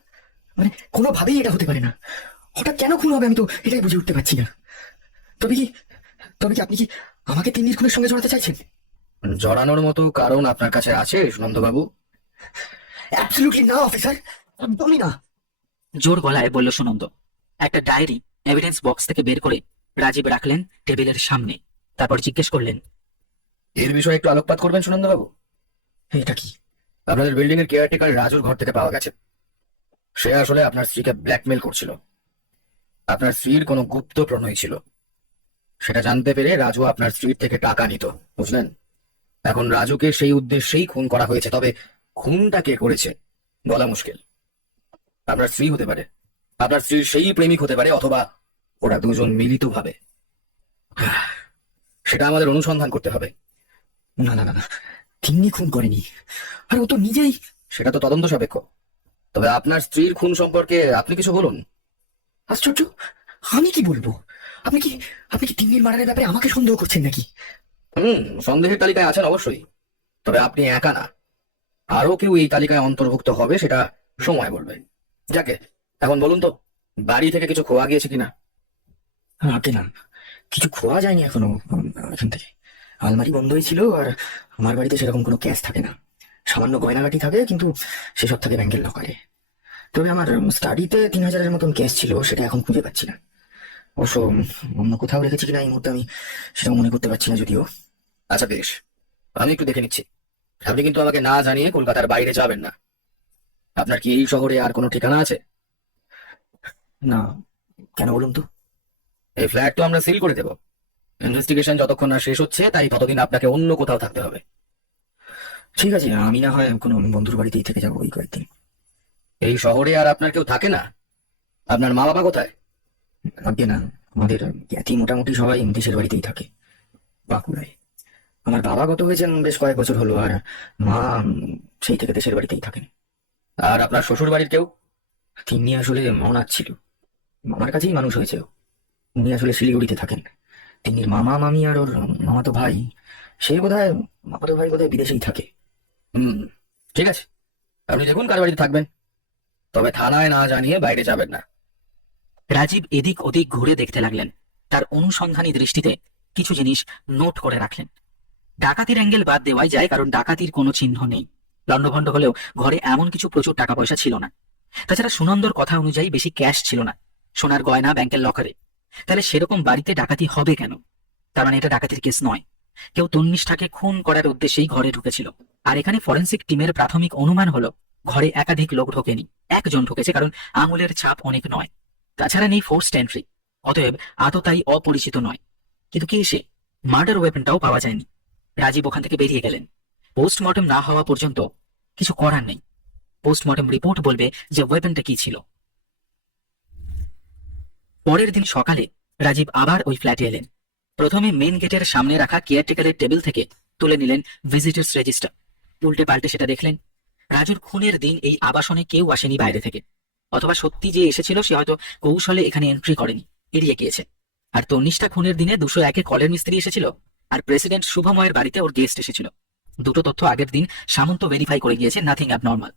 মানে কোনোভাবেই এটা হতে পারে না। হঠাৎ কেন খুন হবে আমি তো এটাই বুঝে উঠতে পারছি না। তবে কি আপনি কি আমাকে তিন্নির খুনের সঙ্গে জড়াতে চাইছেন? জড়ানোর মতো কারণ আপনার কাছে আছে সুনন্দবাবু? অ্যাবসলিউটলি না অফিসার, একদমই না। জোর গলায় বলল সুনন্দ। একটা ডায়েরি এভিডেন্স বক্স থেকে বের করে রাজীব রাখলেন টেবিলের সামনে। তারপর জিজ্ঞেস করলেন, এর বিষয়ে একটু আলোকপাত করবেন সুনন্দবাবু? এটা কি? আপনাদের বিল্ডিং এর কেয়ারটেকার রাজুর ঘর থেকে পাওয়া গেছে। সে আসলে আপনার স্ত্রীকে ব্ল্যাকমেল করছিল। আপনার স্ত্রীর কোনো গুপ্ত প্রণয় ছিল, সেটা জানতে পেরে রাজু আপনার স্ত্রীর থেকে টাকা নিত, বুঝলেন? এখন রাজুকে সেই উদ্দেশ্যেই খুন করা হয়েছে, তবে খুনটা কে করেছে বলা মুশকিল। আপনার স্ত্রী হতে পারে, আপনার স্ত্রীর সেই প্রেমিক হতে পারে, অথবা ওরা দুজন মিলিতভাবে। সেটা আমাদের অনুসন্ধান করতে হবে। না না না না, তিন্নি খুন করেনি। আর ও তো নিজেই। সেটা তো তদন্ত সাপেক্ষ। তবে আপনার স্ত্রীর খুন সম্পর্কে আপনি কিছু বলুন। আশ্চর্য, আমি কি বলবো? আপনি কি আপনি কি তিন্নির মার্ডারের ব্যাপারে আমাকে সন্দেহ করছেন নাকি? সন্দেহের তালিকায় আছেন অবশ্যই, তবে আপনি একা না, আরো কেউ এই তালিকায় অন্তর্ভুক্ত হবে সেটা সময় বলবে। যাকে এখন বলুন তো, বাড়ি থেকে কিছু খোয়া গিয়েছে কিনা? আগে না, কিছু খোয়া যায়নি এখনো এখান থেকে। আলমারি বন্ধই ছিল, আর আমার বাড়িতে সেরকম কোনো ক্যাশ থাকে না। সামান্য গয়নাগাটি থাকে, কিন্তু সেসব থাকে ব্যাংকের লকারে। তবে আমার স্টাডিতে 3,000-এর মতন ক্যাশ ছিল, সেটা এখন খুঁজে পাচ্ছি না। অবশ্য অন্য কোথাও রেখেছি কিনা এই মুহূর্তে আমি সেটাও মনে করতে পারছি না যদিও। আচ্ছা বেশ, আমি একটু দেখে নিচ্ছি। আপনি কিন্তু আমাকে না জানিয়ে কলকাতার বাইরে যাবেন না। আপনার কি এই শহরে আর কোনো ঠিকানা আছে? না, কেন বলুন তো? এই ফ্ল্যাট তো আমরা সিল করে দেব। ইনভেস্টিগেশন যতক্ষণ না শেষ হচ্ছে, তাই ততদিন আপনাকে অন্য কোথাও থাকতে হবে। ঠিক আছে, আমি না হয় কোনো বন্ধুর বাড়িতেই থেকে যাবো ওই কয়েকদিন। এই শহরে আর আপনার কেউ থাকে না? আপনার মা বাবা কোথায়? আগে না, আমাদের জ্ঞাতি মোটামুটি সবাই দেশের বাড়িতেই থাকে, বাঁকুড়ায়। আমার বাবা গত হয়েছেন বেশ কয়েক বছর হলো, আর মা সেই থেকে দেশের বাড়িতেই থাকেন। আর আপনার শ্বশুর বাড়ির কেউ? তিনি আসলে অনাথ ছিল, মামার কাছেই মানুষ হয়েছে ও। উনি আসলে শিলিগুড়িতে থাকেন। তিন্নির মামা মামি আর ওর মামাতো ভাই, সে বোধহয় মামাতো ভাই বোধহয় বিদেশেই থাকে। হুম, ঠিক আছে, আপনি দেখুন কার বাড়িতে থাকবেন, তবে থানায় না জানিয়ে বাইরে যাবেন না। রাজীব এদিক ওদিক ঘুরে দেখতে লাগলেন। তার অনুসন্ধানী দৃষ্টিতে কিছু জিনিস নোট করে রাখলেন। ডাকাতির অ্যাঙ্গেল বাদ দেওয়াই যায়, কারণ ডাকাতির কোনো চিহ্ন নেই। লন্ডভন্ড হলেও ঘরে এমন কিছু প্রচুর টাকা পয়সা ছিল না। তাছাড়া সুনন্দর কথা অনুযায়ী বেশি ক্যাশ ছিল না, সোনার গয়না ব্যাংকের লকারে। তাহলে সেরকম বাড়িতে ডাকাতি হবে কেন? তার মানে এটা ডাকাতির কেস নয়, কেউ তন্নিষ্ঠাকে খুন করার উদ্দেশ্যেই ঘরে ঢুকেছিল। আর এখানে ফরেন্সিক টিমের প্রাথমিক অনুমান হলো ঘরে একাধিক লোক ঢোকেনি, একজন ঢুকেছে, কারণ আঙুলের ছাপ অনেক নয়। তাছাড়া নেই ফোর্সড এন্ট্রি, অতএব আততায়ী অপরিচিত নয়। কিন্তু কে সে? মার্ডার ওয়েপনটাও পাওয়া যায়নি। রাজীব ওখান থেকে বেরিয়ে গেলেন। পোস্টমর্টম না হওয়া পর্যন্ত কিছু করার নেই। পোস্টমর্টম রিপোর্ট বলবে যে ওয়েপনটা কি ছিল। পরের দিন সকালে রাজীব আবার ওই ফ্ল্যাটে এলেন। প্রথমে মেন গেটের সামনে রাখা কেয়ারটেকারের টেবিল থেকে তুলে নিলেন ভিজিটার্স রেজিস্টার। উল্টে পাল্টে সেটা দেখলেন। রাজুর খুনের দিন এই আবাসনে কেউ আসেনি বাইরে থেকে, অথবা সত্যি যে এসেছিল সে হয়তো কৌশলে এখানে এন্ট্রি করেনি, এড়িয়ে গিয়েছে। আর তন্নিষ্ঠা খুনের দিনে 201-এ কলের মিস্ত্রি এসেছিল, আর প্রেসিডেন্ট শুভময়ের বাড়িতে ওর গেস্ট এসেছিল। দুটো তথ্য আগের দিন সামন্ত ভেরিফাই করে গিয়েছে, নাথিং অ্যাবনর্মাল।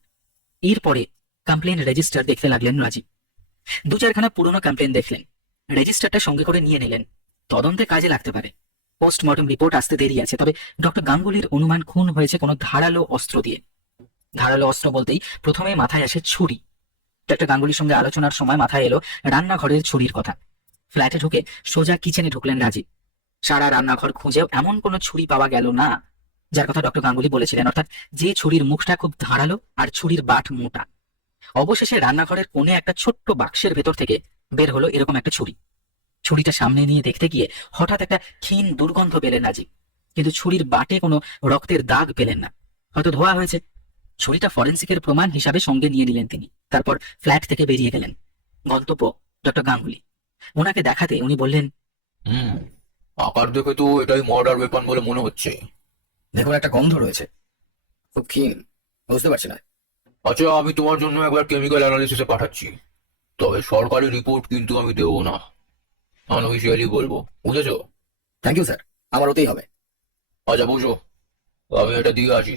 এরপরে কমপ্লেন রেজিস্টার দেখতে লাগলেন রাজীব। 2-4খানা পুরোনো কমপ্লেন দেখলেন, রেজিস্টারটা সঙ্গে করে নিয়ে নিলেন। তদন্তে কাজে লাগতে পারে। পোস্টমর্টম রিপোর্ট আসতে দেরি আছে, তবে ডক্টর গাঙ্গুলির অনুমান খুন হয়েছে কোনো ধারালো অস্ত্র দিয়ে। ধারালো অস্ত্র বলতেই প্রথমে মাথায় আসে ছুরি। ডক্টর গাঙ্গুলির সঙ্গে আলোচনার সময় মাথায় এলো রান্নাঘরের ছুরির কথা। ফ্ল্যাটে ঢুকে সোজা কিচেনে ঢুকলেন রাজীব। সারা রান্নাঘর খুঁজেও এমন কোনো ছুরি পাওয়া গেল না যার কথা ডক্টর গাঙ্গুলি বলেছিলেন, অর্থাৎ যে ছুরির মুখটা খুব ধারালো আর ছুরির বাট মোটা। অবশেষে রান্নাঘরের কোণে একটা ছোট্ট বাক্সের ভেতর থেকে বের হলো এরকম একটা ছুরি। ছুরিটা সামনে নিয়ে দেখতে গিয়ে হঠাৎ একটা ক্ষীণ দুর্গন্ধ পেলেন রাজীব, কিন্তু ছুরির বাটে কোনো রক্তের দাগ পেলেন না, হয়তো ধোয়া হয়েছে। ছুরিটা ফরেন্সিকের প্রমাণ হিসাবে সঙ্গে নিয়ে নিলেন তিনি। তারপর ফ্ল্যাট থেকে বেরিয়ে গেলেন। গন্তব্য ডক্টর গাঙ্গুলি। ওনাকে দেখাতে উনি বললেন, আকার দেখে তো এটাই মার্ডার ওয়েপন বলে মনে হচ্ছে। দেখুন একটা গন্ধ রয়েছে, খুব ক্ষীণ, বুঝতে পারছি না। আচ্ছা, আমি তোমার জন্য একবার কেমিক্যাল অ্যানালিসিসে পাঠাচ্ছি, তবে সরকারি রিপোর্ট কিন্তু আমি দেবো না, আনঅফিসিয়ালি বলবো, বুঝেছো? থ্যাংক ইউ স্যার, আমার ওতেই হবে। আচ্ছা বুঝো, আমি এটা দিয়ে আসি।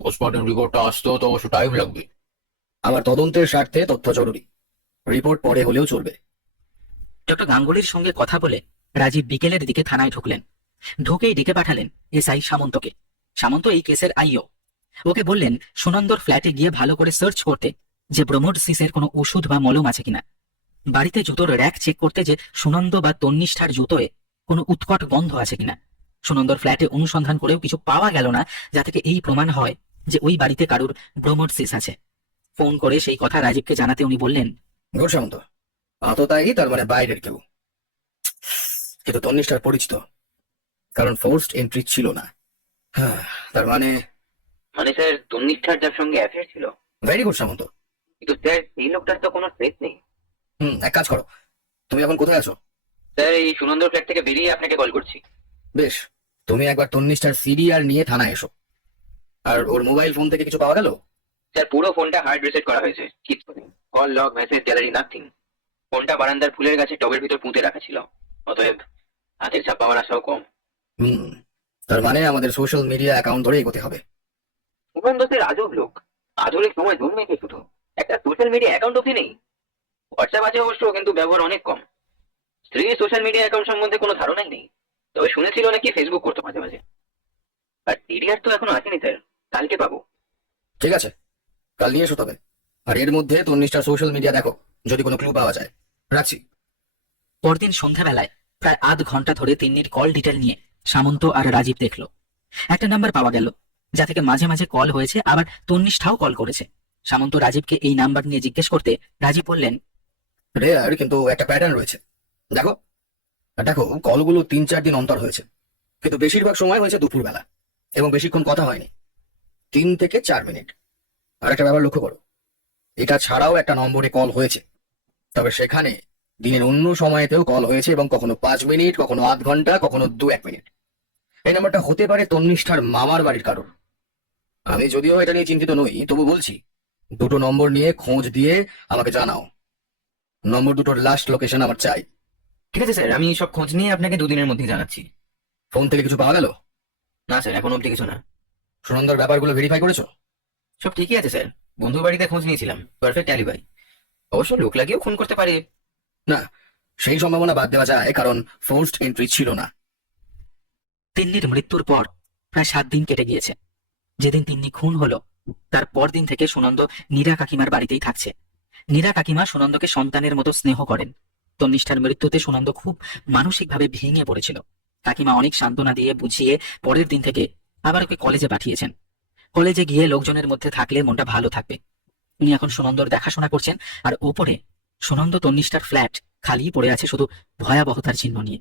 পোস্টমর্টম রিপোর্টটা আসতেও তো অবশ্য টাইম লাগবে। আমার তদন্তের স্বার্থে তথ্য জরুরি, রিপোর্ট পরে হলেও চলবে। ডক্টর গাঙ্গুলির সঙ্গে কথা বলে রাজীব বিকেলের দিকে থানায় ঢুকলেন। ঢুকেই ডেকে পাঠালেন এসআই সামন্তকে। সামন্ত এই কেসের আইও। ওকে বললেন সুনন্দর ফ্ল্যাটে গিয়ে ভালো করে সার্চ করতে, যে ব্রোমোড সিসের কোনো ওষুধ বা মলম আছে কিনা। বাড়িতে জুতোর র্যাক চেক করতে, যে সুনন্দ বা তন্নিষ্ঠার জুতোয় কোনো উৎকট গন্ধ আছে কিনা। সুনন্দর ফ্ল্যাটে অনুসন্ধান করেও কিছু পাওয়া গেল না যা থেকে এই প্রমাণ হয় যে ওই বাড়িতে কারুর ব্রোমোড সিস আছে। ফোন করে সেই কথা রাজীবকে জানাতে উনি বললেন, ঘোর সামন্ত, আততায়ী তার মানে বাইরের কেউ, কিন্তু তন্নিষ্ঠার পরিচিত, কারণ ফোর্সড এন্ট্রি ছিল না। হ্যাঁ, তার মানে স্যার তন্নিষ্ঠার যার সঙ্গে অ্যাফেয়ার ছিল। ভেরি গুড সামন্ত। কিন্তু স্যার এই লোকটার তো কোনো ট্রেস নেই। এক কাজ করো, তুমি এখন কোথায় আছো? স্যার এই সুনন্দর ফ্ল্যাট থেকে বেরিয়ে আপনাকে কল করছি। বেশ, তুমি একবার তন্নিষ্ঠার সিডি নিয়ে থানায় এসো। আর ওর মোবাইল ফোন থেকে কিছু পাওয়া গেল? স্যার পুরো ফোনটা হার্ড রিসেট করা হয়েছে, কিচ্ছু নেই, call log message gallery nothing. ফোনটা বারান্দার ফুলের গাছে টবের ভিতর পুঁতে রাখা ছিল, অতএব হাতের ছাপ পাওয়ার আশাও কম। হুম, তার মানে আমাদের সোশ্যাল মিডিয়া অ্যাকাউন্ট ধরে এগোতে হবে। সুগন্ধ স্যার আজব লোক, আধুনিক সময় জন্মেছে, শুধু একটা সোশ্যাল মিডিয়া অ্যাকাউন্ট অব্দি নেই। হোয়াটসঅ্যাপ আছে অবশ্য, কিন্তু ব্যবহার অনেক কম। স্ত্রীর সোশ্যাল মিডিয়া অ্যাকাউন্ট সম্বন্ধে কোনো ধারণাই নেই, তবে শুনেছিল নাকি ফেসবুক করতো মাঝে মাঝে। আর টিডিআর তো এখনো আসেনি স্যার, কালকে পাবো। ঠিক আছে, কাল নিয়ে এসো তবে। আর এর মধ্যে তন্নিষ্ঠার সোশ্যাল মিডিয়া দেখো, যদি কোনো ক্লু পাওয়া যায়। রাখছি। পরদিন সন্ধ্যাবেলায় প্রায় আধ ঘন্টা ধরে তিন্নির কল ডিটেল নিয়ে সামন্ত আর রাজীব দেখলো। একটা নাম্বার পাওয়া গেল, যা থেকে মাঝে মাঝে কল হয়েছে, আবার তন্নিষ্ঠাও কল করেছে। সামন্ত রাজীবকে এই নাম্বার নিয়ে জিজ্ঞেস করতে রাজীব বললেন, রেয়ার, কিন্তু একটা প্যাটার্ন রয়েছে। দেখো দেখো, কলগুলো 3-4 দিন অন্তর হয়েছে, কিন্তু বেশিরভাগ সময় হয়েছে দুপুরবেলা, এবং বেশিক্ষণ কথা হয়নি, 3 থেকে 4 মিনিট। আর একটা ব্যাপার লক্ষ্য করো, এটা ছাড়াও একটা নম্বরে কল হয়েছে, তবে সেখানে দিনের অন্য সময়েতেও কল হয়েছে, এবং কখনো 5 মিনিট, কখনো আধ ঘন্টা, কখনো 2-1 মিনিট। এই নাম্বারটা হতে পারে তন্নিষ্ঠার মামার বাড়ির কারোর। আমি যদিও এটা নিয়ে চিন্তিত নই, তবু বলছি, দুটো নম্বর নিয়ে খোঁজ দিয়ে আমাকে জানাও। নম্বর দুটোর লাস্ট লোকেশন আমার চাই। ঠিক আছে স্যার, আমি সব খোঁজ নিয়ে আপনাকে 2 দিনের মধ্যে জানাচ্ছি। ফোন থেকে কিছু পাওয়া গেল? না স্যার, এখন অব্দি কিছু না। সুনন্দর ব্যাপারগুলো ভেরিফাই করেছো? সব ঠিকই আছে স্যার, বন্ধুর বাড়িতে খোঁজ নিয়েছিলাম, পারফেক্ট অ্যালিবাই। অবশ্য লোক লাগিয়েও খুন করতে পারে। না, সেই সম্ভাবনা বাদ দেওয়া যায়, কারণ ফোর্সড এন্ট্রি ছিল না। তিন্নির মৃত্যুর পর প্রায় 7 দিন কেটে গিয়েছে। যেদিন তিন্নি খুন হলো তার পরদিন থেকে সুনন্দ নীরা কাকিমার বাড়িতেই থাকছে। নীরা কাকিমা সুনন্দকে সন্তানের মতো স্নেহ করেন। তন্নিষ্ঠার মৃত্যুতে সুনন্দ খুব মানসিকভাবে ভেঙে পড়েছিল। কাকিমা অনেক সান্ত্বনা দিয়ে বুঝিয়ে পরের দিন থেকে আবার ওকে কলেজে পাঠিয়েছেন। কলেজে গিয়ে লোকজনের মধ্যে থাকলে মনটা ভালো থাকবে। উনি এখন সুনন্দর দেখাশোনা করছেন, আর ওপরে সুনন্দ তন্নিষ্ঠার ফ্ল্যাট খালি পড়ে আছে শুধু ভয়াবহতার চিহ্ন নিয়ে।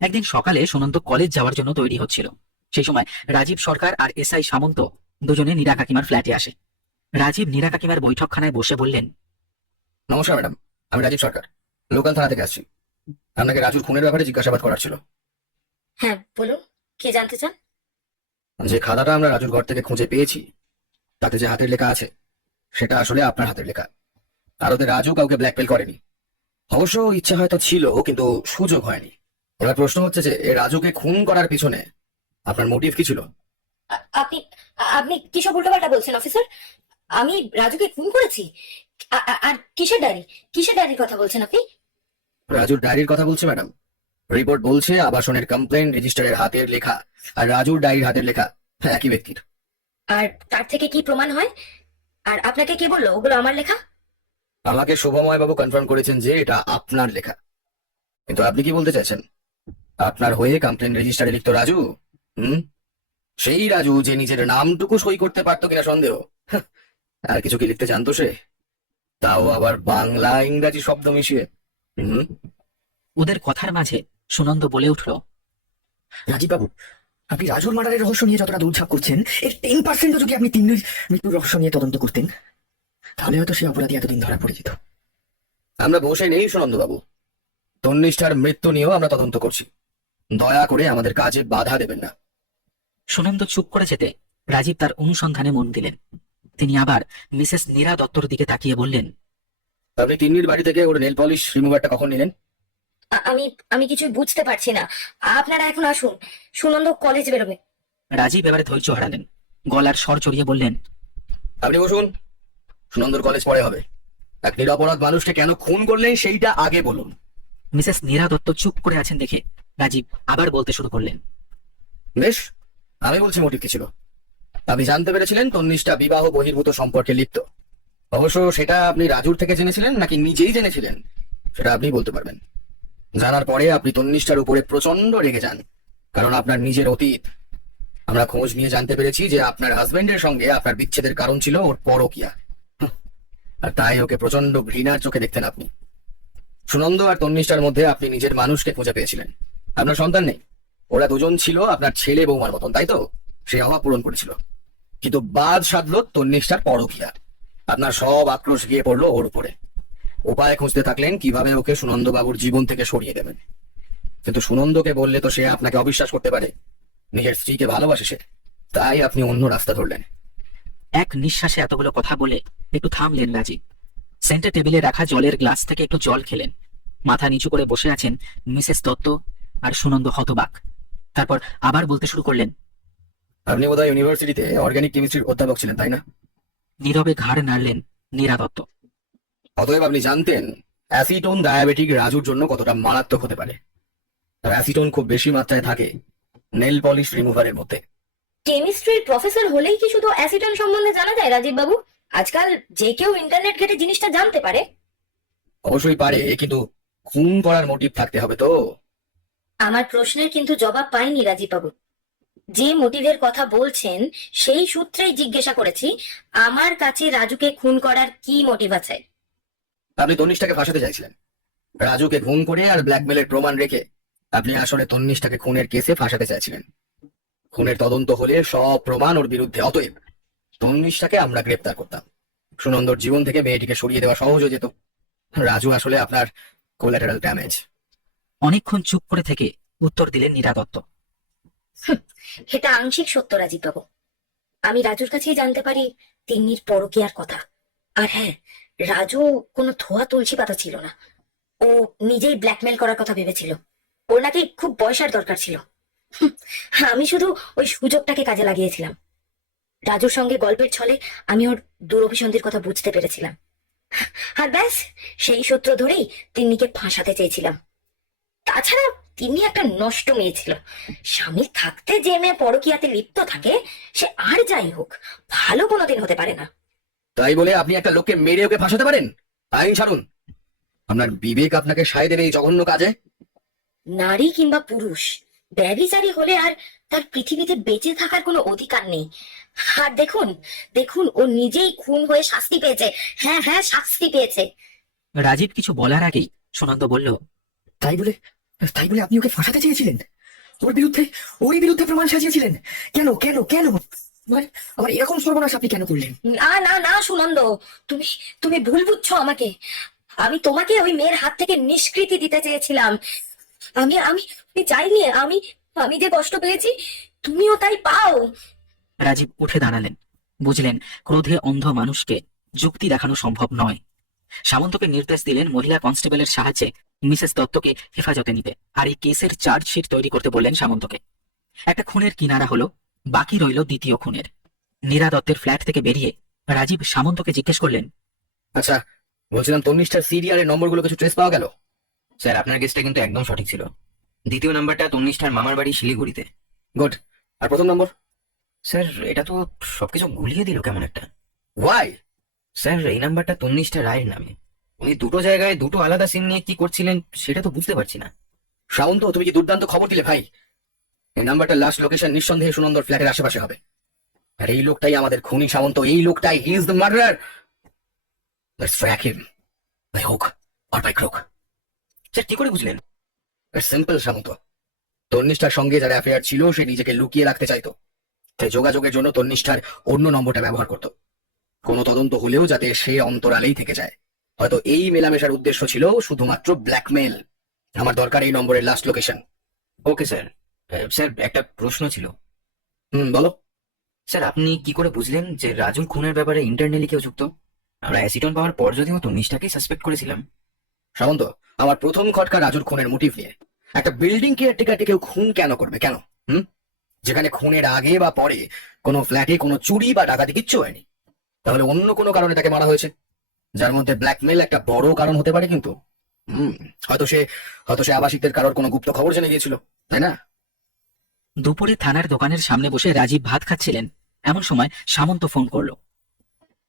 একদিন সকালে সুনন্দ কলেজ যাওয়ার জন্য তৈরি হচ্ছিল। সেই সময় রাজীব সরকার আর এসআই সামন্ত দুজনে নীরা কাকিমার ফ্ল্যাটে আসে। রাজীব নীরা কাকিমার বৈঠকখানায় বসে বললেন, নমস্কার ম্যাডাম, আমি রাজীব সরকার, লোকাল থানা থেকে আসছি। আপনাকে রাজুর খুনের ব্যাপারে জিজ্ঞাসাবাদ করার ছিল। হ্যাঁ বলুন, কে জানতে চান? যে খাতাটা আমরা রাজুর ঘর থেকে খুঁজে পেয়েছি, তাতে যে হাতের লেখা আছে, সেটা আসলে আপনার হাতের লেখা। আর ওদের রাজু কাউকে ব্ল্যাকমেল করেনি। অবশ্য ইচ্ছা হয়তো ছিল, কিন্তু সুযোগ হয়নি। এবার প্রশ্ন হচ্ছে যে এই রাজুকে খুন করার পিছনে আপনার মোটিভ কি ছিল? আপনি আপনি কিসব উল্টোপাল্টা বলছেন অফিসার? আমি রাজুকে খুন করেছি? আর কিসের ডায়েরির কথা বলছেন আপনি? রাজুর ডায়েরির কথা বলছে ম্যাডাম। রিপোর্ট বলছে আবাসনের কমপ্লেন রেজিস্টারের হাতের লেখা আর রাজুর ডায়েরির হাতের লেখা একই ব্যক্তির। আর তার থেকে কি প্রমাণ হয়? আর আপনাকে কে বললো ওগুলো আমার লেখা? আমাকে শুভময় বাবু কনফার্ম করেছেন যে এটা আপনার লেখা। কিন্তু আপনি কি বলতে চাইছেন, আপনার হয়ে কমপ্লেন রেজিস্টারে লিখতো রাজু? সেই রাজু যে নিজের নামটুকু সই করতে পারতো কিনা সন্দেহ। আর কিছু কি লিখতে জানতো সে, তাও আবার বাংলা ইংরাজি শব্দ মিশিয়ে। ওদের কথার মাঝে সুনন্দ বলে উঠল, রাজীব বাবু, আপনি রাজুর মার্ডারের রহস্য নিয়ে যতটা দৌড়ঝাঁপ করছেন, এর 10% যদি আপনি তিন্নির মৃত্যুর রহস্য নিয়ে তদন্ত করতেন, তাহলে হয়তো সে অপরাধী এতদিন ধরা পড়ে যেত। আমরা বসে নেই সুনন্দ বাবু, তন্নিষ্ঠার মৃত্যু নিয়েও আমরা তদন্ত করছি। দয়া করে আমাদের কাজে বাধা দেবেন না। সুনন্দ চুপ করে যেতে রাজীব তার অনুসন্ধানে মন দিলেন। তিনি আবার মিসেস নীরা দত্তর দিকে তাকিয়ে বললেন, আপনি তিন্নির বাড়ি থেকে ওর নেল পলিশ রিমুভারটা কখন নিলেন? আমি কিছুই বুঝতে পারছি না। আপনারা এখন আসুন, সুনন্দ কলেজ বেরোবে। রাজীব এবারে ধৈর্য হারালেন, গলার স্বর চড়িয়ে বললেন, আপনি বসুন, সুনন্দর কলেজ পরে হবে। এক নিরপরাধ মানুষকে কেন খুন করলেন সেইটা আগে বলুন। মিসেস নীরা দত্ত চুপ করে আছেন দেখে রাজীব আবার বলতে শুরু করলেন, বেশ, আমি বলছি মোটিভ কি ছিল। আপনি জানতে পেরেছিলেন তন্নিষ্ঠা বিবাহ বহির্ভূত সম্পর্কে লিপ্ত। অবশ্য সেটা আপনি রাজুর থেকে জেনেছিলেন নাকি নিজেই জেনেছিলেন, সেটা আপনি বলতে পারবেন। জানার পরে আপনি তন্নিষ্ঠার উপরে প্রচন্ড রেগে যান, কারণ আপনার নিজের অতীত। আমরা খোঁজ নিয়ে জানতে পেরেছি যে আপনার হাজবেন্ডের সঙ্গে আপনার বিচ্ছেদের কারণ ছিল ওর পরকীয়া, আর তাই ওকে প্রচন্ড ঘৃণার চোখে দেখতেন আপনি। সুনন্দ আর তন্নিষ্ঠার মধ্যে আপনি নিজের মানুষকে খুঁজে পেয়েছিলেন। আপনার সন্তান নেই, ওরা দুজন ছিল আপনার ছেলে বৌমার মতন, তাই তো? সে অভাব পূরণ করেছিল, কিন্তু বাদ সাধলো তন্নিষ্ঠার পরকীয়া। আপনার সব আক্রোশ গিয়ে পড়লো ওর উপরে। উপায় খুঁজতে থাকলেন কিভাবে ওকে সুনন্দবাবুর জীবন থেকে সরিয়ে দেবেন। কিন্তু সুনন্দকে বললে তো সে আপনাকে অবিশ্বাস করতে পারে। নিজের স্ত্রীকে ভালোবাসে সে, তাই আপনি অন্য রাস্তা ধরলেন। এক নিঃশ্বাসে এতগুলো কথা বলে একটু থামলেন রাজীব। সেন্টার টেবিলে রাখা জলের গ্লাস থেকে একটু জল খেলেন। মাথা নিচু করে বসে আছেন মিসেস দত্ত আর সুনন্দ হতবাক। তারপর আবার বলতে শুরু করলেন। আপনি বোধহয় ইউনিভার্সিটিতে অর্গানিক কেমিস্ট্রির অধ্যাপক ছিলেন, তাই না? নীরবে ঘাড় নাড়লেন নীরা দত্ত। অতএব আপনি জানতেন অ্যাসিটোন ডায়াবেটিক রাজুর জন্য কতটা মারাত্মক হতে পারে। আর অ্যাসিটোন খুব বেশি মাত্রায় থাকে নেল পলিশ রিমুভারের মধ্যে। কেমিস্ট্রির প্রফেসর হলেই কি শুধু অ্যাসিটন সম্বন্ধে জানা যায় রাজীব বাবু? আজকাল যে কেউ ইন্টারনেট ঘেটে জিনিসটা জানতে পারে। অবশ্যই পারে, কিন্তু খুন করার মোটিভ থাকতে হবে তো। আমার প্রশ্নের কিন্তু জবাব পাইনি রাজীব বাবু। যে মোটিভের কথা বলছেন সেই সূত্রেই জিজ্ঞাসা করেছি, আমার কাছে রাজুকে খুন করার কি মোটিভ আছে? আপনি তন্নিষ্ঠাকে ফাঁসাতে চাইছিলেন। রাজুকে খুন করে আর ব্ল্যাকমেলের প্রমাণ রেখে আপনি আসলে তন্নিষ্ঠাকে খুনের কেসে ফাঁসাতে চাইছিলেন। খুনের তদন্ত হলে সব প্রমাণ ওর বিরুদ্ধে। অতএব তন্নিষ্ঠাকে আমরা গ্রেপ্তার করতাম। সুনন্দর জীবন থেকে মেয়েটিকে সরিয়ে দেওয়া সহজ হয়ে যেত। রাজু আসলে আপনার কোল্যাটারাল ড্যামেজ। অনেকক্ষণ চুপ করে থেকে উত্তর দিলেন নীরা দত্ত। এটা আংশিক সত্য রাজীব বাবু। আমি রাজুর কাছেই জানতে পারি তিন্নির পরকীয়ার কথা। আর হ্যাঁ, রাজু কোনো ধোয়া তুলসী পাতা ছিল না। ও নিজেই ব্ল্যাকমেল করার কথা ভেবেছিল। ওর নাকি খুব পয়সার দরকার ছিল। আমি শুধু ওই সুযোগটাকে কাজে লাগিয়েছিলাম। রাজুর সঙ্গে গল্পের ছলে আমি ওর দুরভিসন্ধির কথা বুঝতে পেরেছিলাম। আর ব্যাস, সেই সূত্র ধরেই তিন্নিকে ফাঁসাতে চেয়েছিলাম। তাছাড়া তিন্নি একটা নষ্ট মেয়ে ছিল। স্বামী থাকতে যে মেয়ে পরকীয়াতে লিপ্ত থাকে সে আর যাই হোক ভালো কোনোদিন হতে পারে না। তাই বলে আপনি একটা লোককে মেরে ওকে ফাঁসাতে পারেন? আইন ছাড়ুন। আপনার বিবেক আপনাকে সায় দেবে এই জঘন্য কাজে? নারী কিংবা পুরুষ ব্যভিচারী হলে আর তার পৃথিবীতে বেঁচে থাকার কোনো অধিকার নেই। আর দেখুন দেখুন, ও নিজেই খুন হয়ে শাস্তি পেয়েছে। হ্যাঁ হ্যাঁ, শাস্তি পেয়েছে। রাজীব কিছু বলার আগেই সুনন্দ বলল, তাই বলে আপনি ওকে ফাঁসাতে চেয়েছিলেন? ওরই বিরুদ্ধে প্রমাণ সাজিয়েছিলেন? কেন কেন কেন আবার এরকম সর্বনাশ আপনি কেন করলেন? না না না সুনন্দ, তুমি তুমি ভুল বুঝছো আমাকে। আমি তোমাকে ওই মেয়ের হাত থেকে নিষ্কৃতি দিতে চেয়েছিলাম। আমি আমি আমি চাইনি। আমি যে কষ্ট পেয়েছি তুমিও তাই পাও। রাজীব উঠে দাঁড়ালেন। বুঝলেন ক্রোধে অন্ধ মানুষকে যুক্তি দেখানো সম্ভব নয়। সামন্তকে নির্দেশ দিলেন মহিলা কনস্টেবলের সাহায্যে মিসেস দত্তকে হেফাজতে নিতে, আর এই কেসের চার্জশিট তৈরি করতে বললেন সামন্তকে। একটা খুনের কিনারা হলো, বাকি রইল দ্বিতীয় খুনের। নীরা দত্তের ফ্ল্যাট থেকে বেরিয়ে রাজীব সামন্তকে জিজ্ঞেস করলেন, আচ্ছা, বলছিলাম তন্নিষ্ঠার সিরিয়ালের নম্বরগুলো কিছু ট্রেস পাওয়া গেল? স্যার, আপনার কেসটা কিন্তু একদম সঠিক ছিল। দ্বিতীয় নাম্বারটা তন্নিষ্ঠার মামার বাড়ি শিলিগুড়িতে। গুড। আর প্রথম নম্বর? স্যার, এটা তো সবকিছু গুলিয়ে দিল কেমন একটা। ওয়াই? স্যার, এই নাম্বারটা তন্নিষ্ঠা রায়ের নামে। উনি দুটো জায়গায় দুটো আলাদা সিম নিয়ে কি করছিলেন সেটা তো বুঝতে পারছি না। সামন্ত, তুমি কি দুর্দান্ত খবর দিলে ভাই। এই নাম্বারটার লাস্ট লোকেশন নিঃসন্দেহে সুনন্দর ফ্ল্যাটের আশেপাশে হবে। আর এই লোকটাই আমাদের খুনি সামন্ত। এই লোকটাই, he is the murderer. Let's track him by hook or by crook. Sir, কি করে বুঝলেন? ইটস সিম্পল সামন্ত। তন্নিষ্ঠার সঙ্গে যার অ্যাফেয়ার ছিল সে নিজেকে লুকিয়ে রাখতে চাইতো, তাই যোগাযোগের জন্য তন্নিষ্ঠার অন্য নম্বরটা ব্যবহার করত। কোনো তদন্ত হলেও যাতে সে অন্তরালেই থেকে যায়। হয়তো এই মেলামেশার উদ্দেশ্য ছিল শুধুমাত্র ব্ল্যাকমেল। আমার দরকার এই নম্বরের last location. Okay sir. Sir, একটা প্রশ্ন ছিল। বলো। স্যার, আপনি কি করে বুঝলেন যে রাজুর খুনের ব্যাপারে ইন্টারনালি কেউ যুক্ত? আমরা অ্যাসিটন পাওয়ার পর যদিও তন্নিষ্ঠাকেই সাসপেক্ট করেছিলাম। সামন্ত, আমার প্রথম খটকা রাজুর খুনের মোটিভ নিয়ে। একটা বিল্ডিং কেয়ারটেকারকে কেউ খুন কেন করবে? কেন? যেখানে খুনের আগে বা পরে কোনো ফ্ল্যাটে কোনো চুরি বা ডাকাতি কিচ্ছু হয়নি। তাহলে অন্য কোনো কারণে তাকে মারা হয়েছে, যার মধ্যে ব্ল্যাকমেল একটা বড় কারণ হতে পারে। কিন্তু হয়তো সে আবাসিকদের কারোর কোনো গুপ্ত খবর জেনে গিয়েছিল, তাই না? দুপুরে থানার দোকানের সামনে বসে রাজীব ভাত খাচ্ছিলেন, এমন সময় সামন্ত ফোন করলো।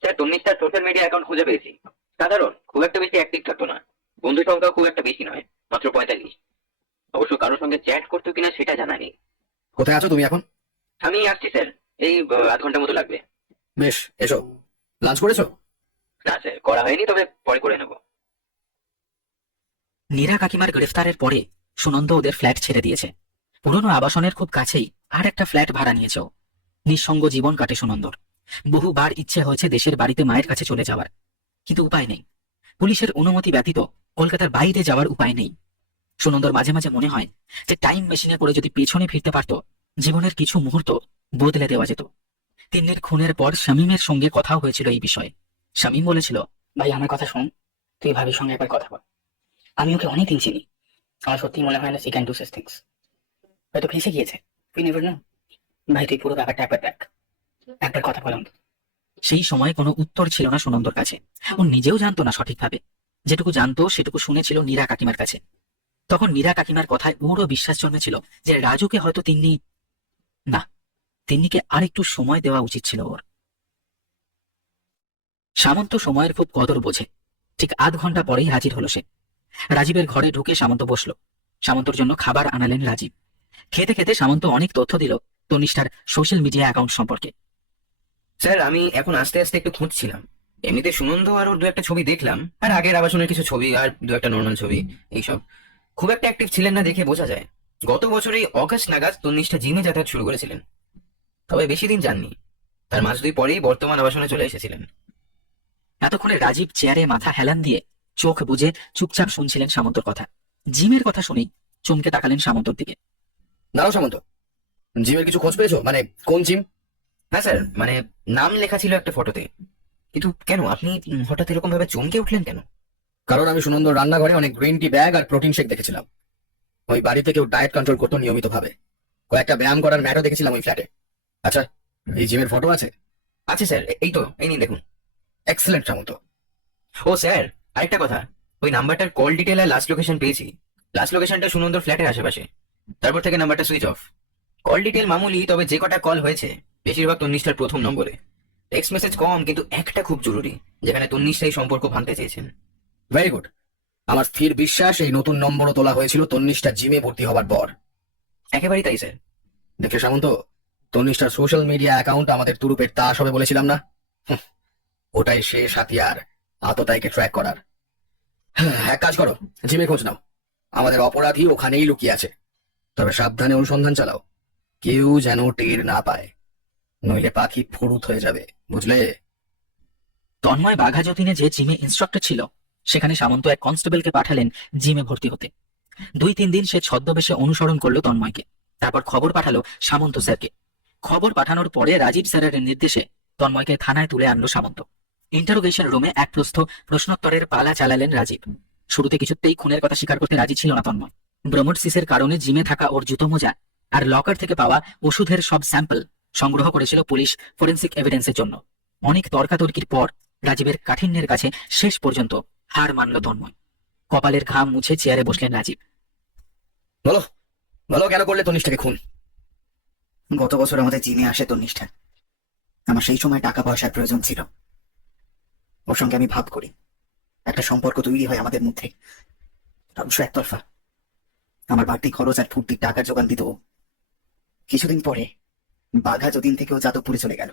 স্যার, তন্নিষ্ঠার সোশ্যাল মিডিয়া অ্যাকাউন্ট খুঁজে পেয়েছি। সাধারণ, খুব একটা বেশি অ্যাক্টিভ থাকতো না। বন্ধু সংখ্যা খুব একটা বেশি নয়, মাত্র 45। অবশ্য কারোর সঙ্গে চ্যাট করতো কিনা সেটা জানা নেই। কোথায় আছো তুমি এখন? আমি আসছি স্যার, এই আধ ঘন্টার মতো লাগবে। বেশ, এসো। লাঞ্চ করেছো? না স্যার, করা হয়নি, তবে পরে করে নেবো। নীরা কাকিমার গ্রেফতারের পরে সুনন্দ ওদের ফ্ল্যাট ছেড়ে দিয়েছে। পুরনো আবাসনের খুব কাছেই আর একটা ফ্ল্যাট ভাড়া নিয়েছে। নিঃসঙ্গ জীবন কাটে সুনন্দর। বহুবার ইচ্ছে হয়েছে দেশের বাড়িতে মায়ের কাছে চলে যাওয়ার, কিন্তু উপায় নেই। পুলিশের অনুমতি ব্যতীত কলকাতার বাইরে যাওয়ার উপায় নেই। সুনন্দর মাঝে মাঝে মনে হয় যে টাইম মেশিনে করে যদি পেছনে ফিরতে পারতো, জীবনের কিছু মুহূর্ত বদলে দেওয়া যেত। তিন্নির খুনের পর শামীমের সঙ্গে কথাও হয়েছিল এই বিষয়ে। শামীম বলেছিল, ভাই আমার কথা শোন, তুই ভাবির সঙ্গে একবার কথা বল। আমি ওকে অনেকদিন চিনি, আমার সত্যি মনে হয় না she can do such things. হয়তো ফেঁসে গিয়েছে, তুই নেভার নো। ভাই তুই পুরো ব্যাপারটা একবার দেখ, একবার কথা বলুন। সেই সময় কোনো উত্তর ছিল না সুনন্দর কাছে। ও নিজেও জানতো না সঠিকভাবে, যেটুকু জানতো সেটুকু শুনেছিল নীরা কাকিমার কাছে। তখন নীরা কাকিমার কথায় ওরও বিশ্বাস জন্মেছিল যে রাজুকে হয়তো তিন্নিকে আর একটু সময় দেওয়া উচিত ছিল ওর। সামন্ত সময়ের খুব কদর বোঝে। ঠিক আধ ঘন্টা পরেই হাজির হলো সে। রাজীবের ঘরে ঢুকে সামন্ত বসলো। সামন্তর জন্য খাবার আনালেন রাজীব। খেতে খেতে সামন্ত অনেক তথ্য দিল তনিষ্ঠার সোশ্যাল মিডিয়া অ্যাকাউন্ট সম্পর্কে। স্যার, আমি এখন আস্তে আস্তে একটু খুঁজছিলাম। এমনিতে সুনন্দ আর ওর দু একটা ছবি দেখলাম, আর আগের আবাসনের কিছু ছবি আর দু একটা নর্মাল ছবি। এইসব খুব একটা অ্যাক্টিভ ছিলেন না দেখে বোঝা যায়। গত বছরই অগাস্ট নাগাদ তন্নিষ্ঠা জিমে যাতায়াত শুরু করেছিলেন, তবে বেশি দিন যাননি। তার মাস দুই পরেই বর্তমান আবাসনে চলে এসেছিলেন। এতক্ষণে রাজীব চেয়ারে মাথা হেলান দিয়ে চোখ বুজে চুপচাপ শুনছিলেন সামন্তর কথা। জিমের কথা শুনেই চমকে তাকালেন সামন্তর দিকে। দাঁড়াও সামন্ত, জিমের কিছু খোঁজ পেয়েছো? মানে কোন জিম? হ্যাঁ স্যার, মানে নাম লেখা ছিল একটা ফটোতে। কিন্তু কেন আপনি হঠাৎ এরকম ভাবে চমকে উঠলেন কেন? কারণ আমি সুনন্দর রান্নাঘরে অনেক গ্রিন টি ব্যাগ আর প্রোটিন শেক দেখেছিলাম। ওই বাড়িতে কেউ ডায়েট কন্ট্রোল করতো নিয়মিত ভাবে। কয়েকটা ব্যায়াম করার ম্যাটও দেখেছিলাম ওই ফ্ল্যাটে। আচ্ছা, এই জিমের ফটো আছে? আচ্ছা স্যার, এই তো, এই নিন দেখুন। এক্সেলেন্ট সামন্ত। ও স্যার, আরেকটা কথা, ওই নাম্বারটার কল ডিটেল আর লাস্ট লোকেশন পেয়েছি। লাস্ট লোকেশনটা সুনন্দর ফ্ল্যাটের আশেপাশে, তারপর থেকে নাম্বারটা সুইচ অফ। কল ডিটেল মামুলি, তবে যে কটা কল হয়েছে বেশিরভাগ তন্নিষ্ঠার প্রথম নম্বরে। টেক্সট মেসেজ কম, কিন্তু একটা খুব জরুরি, যেখানে তন্নিষ্ঠা এই সম্পর্ক ভাঙতে চেয়েছেন। Very good. আমার স্থির বিশ্বাস এই নতুন নম্বরও তোলা হয়েছিল তন্নিষ্ঠা জিমে ভর্তি হবার পর। একেবারেই তাই স্যার। দেখে সামন্ত, তন্নিষ্ঠার সোশ্যাল মিডিয়া অ্যাকাউন্ট আমাদের তুরুপের তাস হবে বলেছিলাম না? ওটাই শেষ হাতিয়ার আততায়ীকে ট্র্যাক করার। এক কাজ করো, জিমে খোঁজ নাও। আমাদের অপরাধী ওখানেই লুকিয়ে আছে। তবে সাবধানে অনুসন্ধান চালাও, কেউ যেন টের না পায়, নইলে পাখি ফুরুত হয়ে যাবে, বুঝলে? তন্ময় বাঘাযতীনে যে জিমে ইনস্ট্রাক্টর ছিল, সেখানে সামন্ত এক কনস্টেবলকে পাঠালেন জিমে ভর্তি হতে। 2-3 দিন সে ছদ্মবেশে অনুসরণ করলো তন্ময়কে। তারপর খবর পাঠালো সামন্ত স্যারকে। খবর পাঠানোর পরে রাজীব স্যারের নির্দেশে তন্ময়কে থানায় তুলে আনলো সামন্ত। ইন্টারোগেশন রুমে এক প্রশ্নোত্তরের পালা চালালেন রাজীব। শুরুতে কিছুতেই খুনের কথা স্বীকার করতে রাজি ছিল না তন্ময়। ব্রোমোডসিসের কারণে জিমে থাকা ওর জুতো মোজা আর লকার থেকে পাওয়া ওষুধের সব স্যাম্পল সংগ্রহ করেছিল পুলিশ ফরেন্সিক এভিডেন্সের জন্য। অনেক তর্কাতর্কির পর রাজীবের কাঠিন্যের কাছে শেষ পর্যন্ত হার মানল তন্ময়। কপালের ঘাম মুছে চেয়ারে বসলেন রাজীব। বলো বলো, কেন করলে তন্নিষ্ঠাকে খুন? গত বছর আমাদের জিমে আসে তন্নিষ্ঠা। আমার সেই সময় টাকা পয়সার প্রয়োজন ছিল। ওর সঙ্গে আমি ভাব করি, একটা সম্পর্ক তৈরি হয় আমাদের মধ্যে, অবশ্য একতরফা। আমার বাড়তি খরচ আর ফুর্তির টাকার যোগান দিত ও। কিছুদিন পরে বাঘা যতীন থেকে ও যাদবপুরে চলে গেল।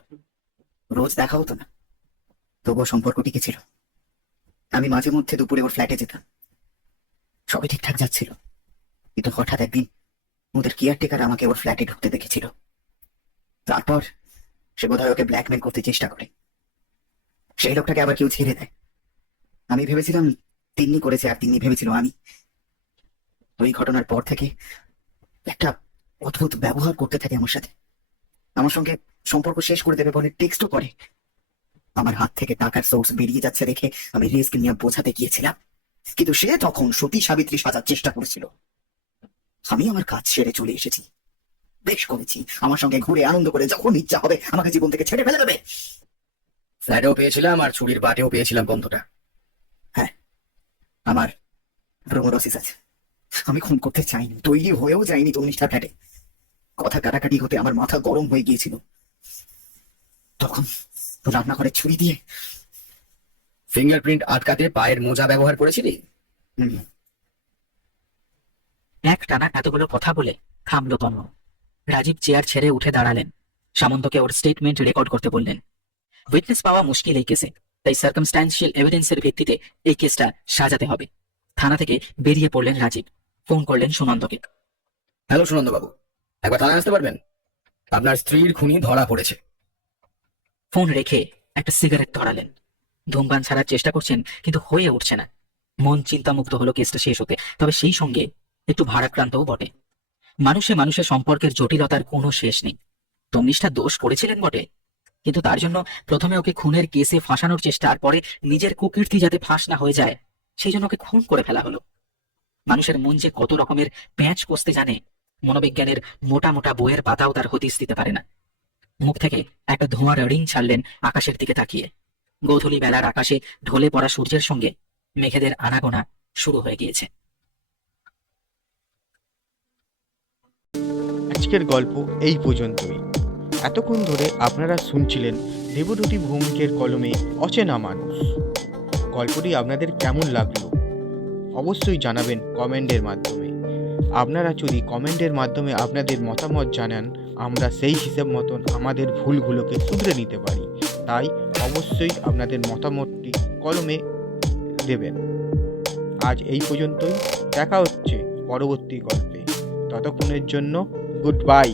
রোজ দেখা হতো না, তবুও সম্পর্ক টিকে ছিল। আমি মাঝে মধ্যে দুপুরে ওর ফ্ল্যাটে যেতাম। সবই ঠিকঠাক যাচ্ছিল, কিন্তু হঠাৎ একদিন ওদের কেয়ারটেকার আমাকে ওর ফ্ল্যাটে ঢুকতে দেখেছিল। তারপর সে বোধহয় ওকে ব্ল্যাকমেল করতে চেষ্টা করে। সেই লোকটাকে আবার কেউ ছেড়ে দেয়। আমি ভেবেছিলাম তিন্নি করেছে, আর তিন্নি ভেবেছিল আমি। ওই ঘটনার পর থেকে একটা অদ্ভুত ব্যবহার করতে থাকে আমার সাথে। আমার সঙ্গে সম্পর্ক শেষ করে দেবে বলে টেক্সটও করে। আমার হাত থেকে টাকার সোর্স বেরিয়ে যাচ্ছে দেখে আমি রিস্ক নিয়ে বোঝাতে গিয়েছিলাম, কিন্তু সে তখন সতী সাবিত্রী সাজার চেষ্টা করেছিল। আমি আমার কাজ সেরে চলে এসেছি। বেশ করেছি, আমার সঙ্গে ঘুরে আনন্দ করে যখন ইচ্ছা হবে আমাকে জীবন থেকে ছেড়ে ফেলে দেবে। ফ্ল্যাটেও পেয়েছিলাম আর ছুরির বাটেও পেয়েছিলাম বন্ধুটা। হ্যাঁ, আমার ব্রোমোডসিস আছে। আমি খুন করতে চাইনি, তৈরি হয়েও যাইনি তন্নিষ্ঠার ফ্ল্যাটে। কথা কাটাকাটি হতে আমার মাথা গরম হয়ে গিয়েছিল। তখন রান্নাঘরে ছুরি দিয়ে ফিঙ্গারপ্রিন্ট আটকাতে পায়ের মোজা ব্যবহার করেছিলি। এক টানা এতগুলো কথা বলে থামলো তন্ময়। রাজীব চেয়ার ছেড়ে উঠে দাঁড়ালেন। সামন্তকে ওর স্টেটমেন্ট রেকর্ড করতে বললেন। উইটনেস পাওয়া মুশকিল এই কেসে, তাই সার্কামস্ট্যান্সিয়াল এভিডেন্সের ভিত্তিতে এই কেসটা সাজাতে হবে। থানা থেকে বেরিয়ে পড়লেন রাজীব। ফোন করলেন সুনন্দকে। হ্যালো সুনন্দ বাবু, একবার থানায় আসতে পারবেন? আপনার স্ত্রীর খুনি ধরা পড়েছে। ফোন রেখে একটা সিগারেট ধরালেন। ধূমপান ছাড়ার চেষ্টা করছেন, কিন্তু হয়ে উঠছে না। মন চিন্তামুক্ত হলো কেসটা শেষ হতে। তবে সেই সঙ্গে একটু ভারাক্রান্তও বটে। মানুষে মানুষের সম্পর্কের জটিলতার কোনো শেষ নেই। তন্নিষ্ঠা দোষ করেছিলেন বটে, কিন্তু তার জন্য প্রথমে ওকে খুনের কেসে ফাঁসানোর চেষ্টা, আর পরে নিজের কুকীর্তি যাতে ফাঁস না হয়ে যায় সেই জন্য ওকে খুন করে ফেলা হলো। মানুষের মন যে কত রকমের প্যাঁচ কষতে জানে, মনোবিজ্ঞানের মোটা মোটা বইয়ের পাতাও তার হদিস দিতে পারে না। মুখ থেকে একটা ধোঁয়ার রিং ছাড়লেন আকাশের দিকে তাকিয়ে। গোধূলি বেলার আকাশে ঢলে পড়া সূর্যের সঙ্গে মেঘেদের আনাগোনা শুরু হয়ে গিয়েছে। আজকের গল্প এই পর্যন্তই। এতক্ষণ ধরে আপনারা শুনছিলেন দেবদূতী ভৌমিকের কলমে অচেনা মানুষ। গল্পটি আপনাদের কেমন লাগলো অবশ্যই জানাবেন কমেন্টের মাধ্যমে। আপনারা যদি কমেন্টের মাধ্যমে আপনাদের মতামত জানান, আমরা সেই হিসেব মতন আমাদের ভুলগুলোকে শুধরে নিতে পারি। তাই অবশ্যই আপনাদের মতামতটি কলমে দেবেন। আজ এই পর্যন্তই, দেখা হচ্ছে পরবর্তী গল্পে। ততক্ষণের জন্য গুড বাই।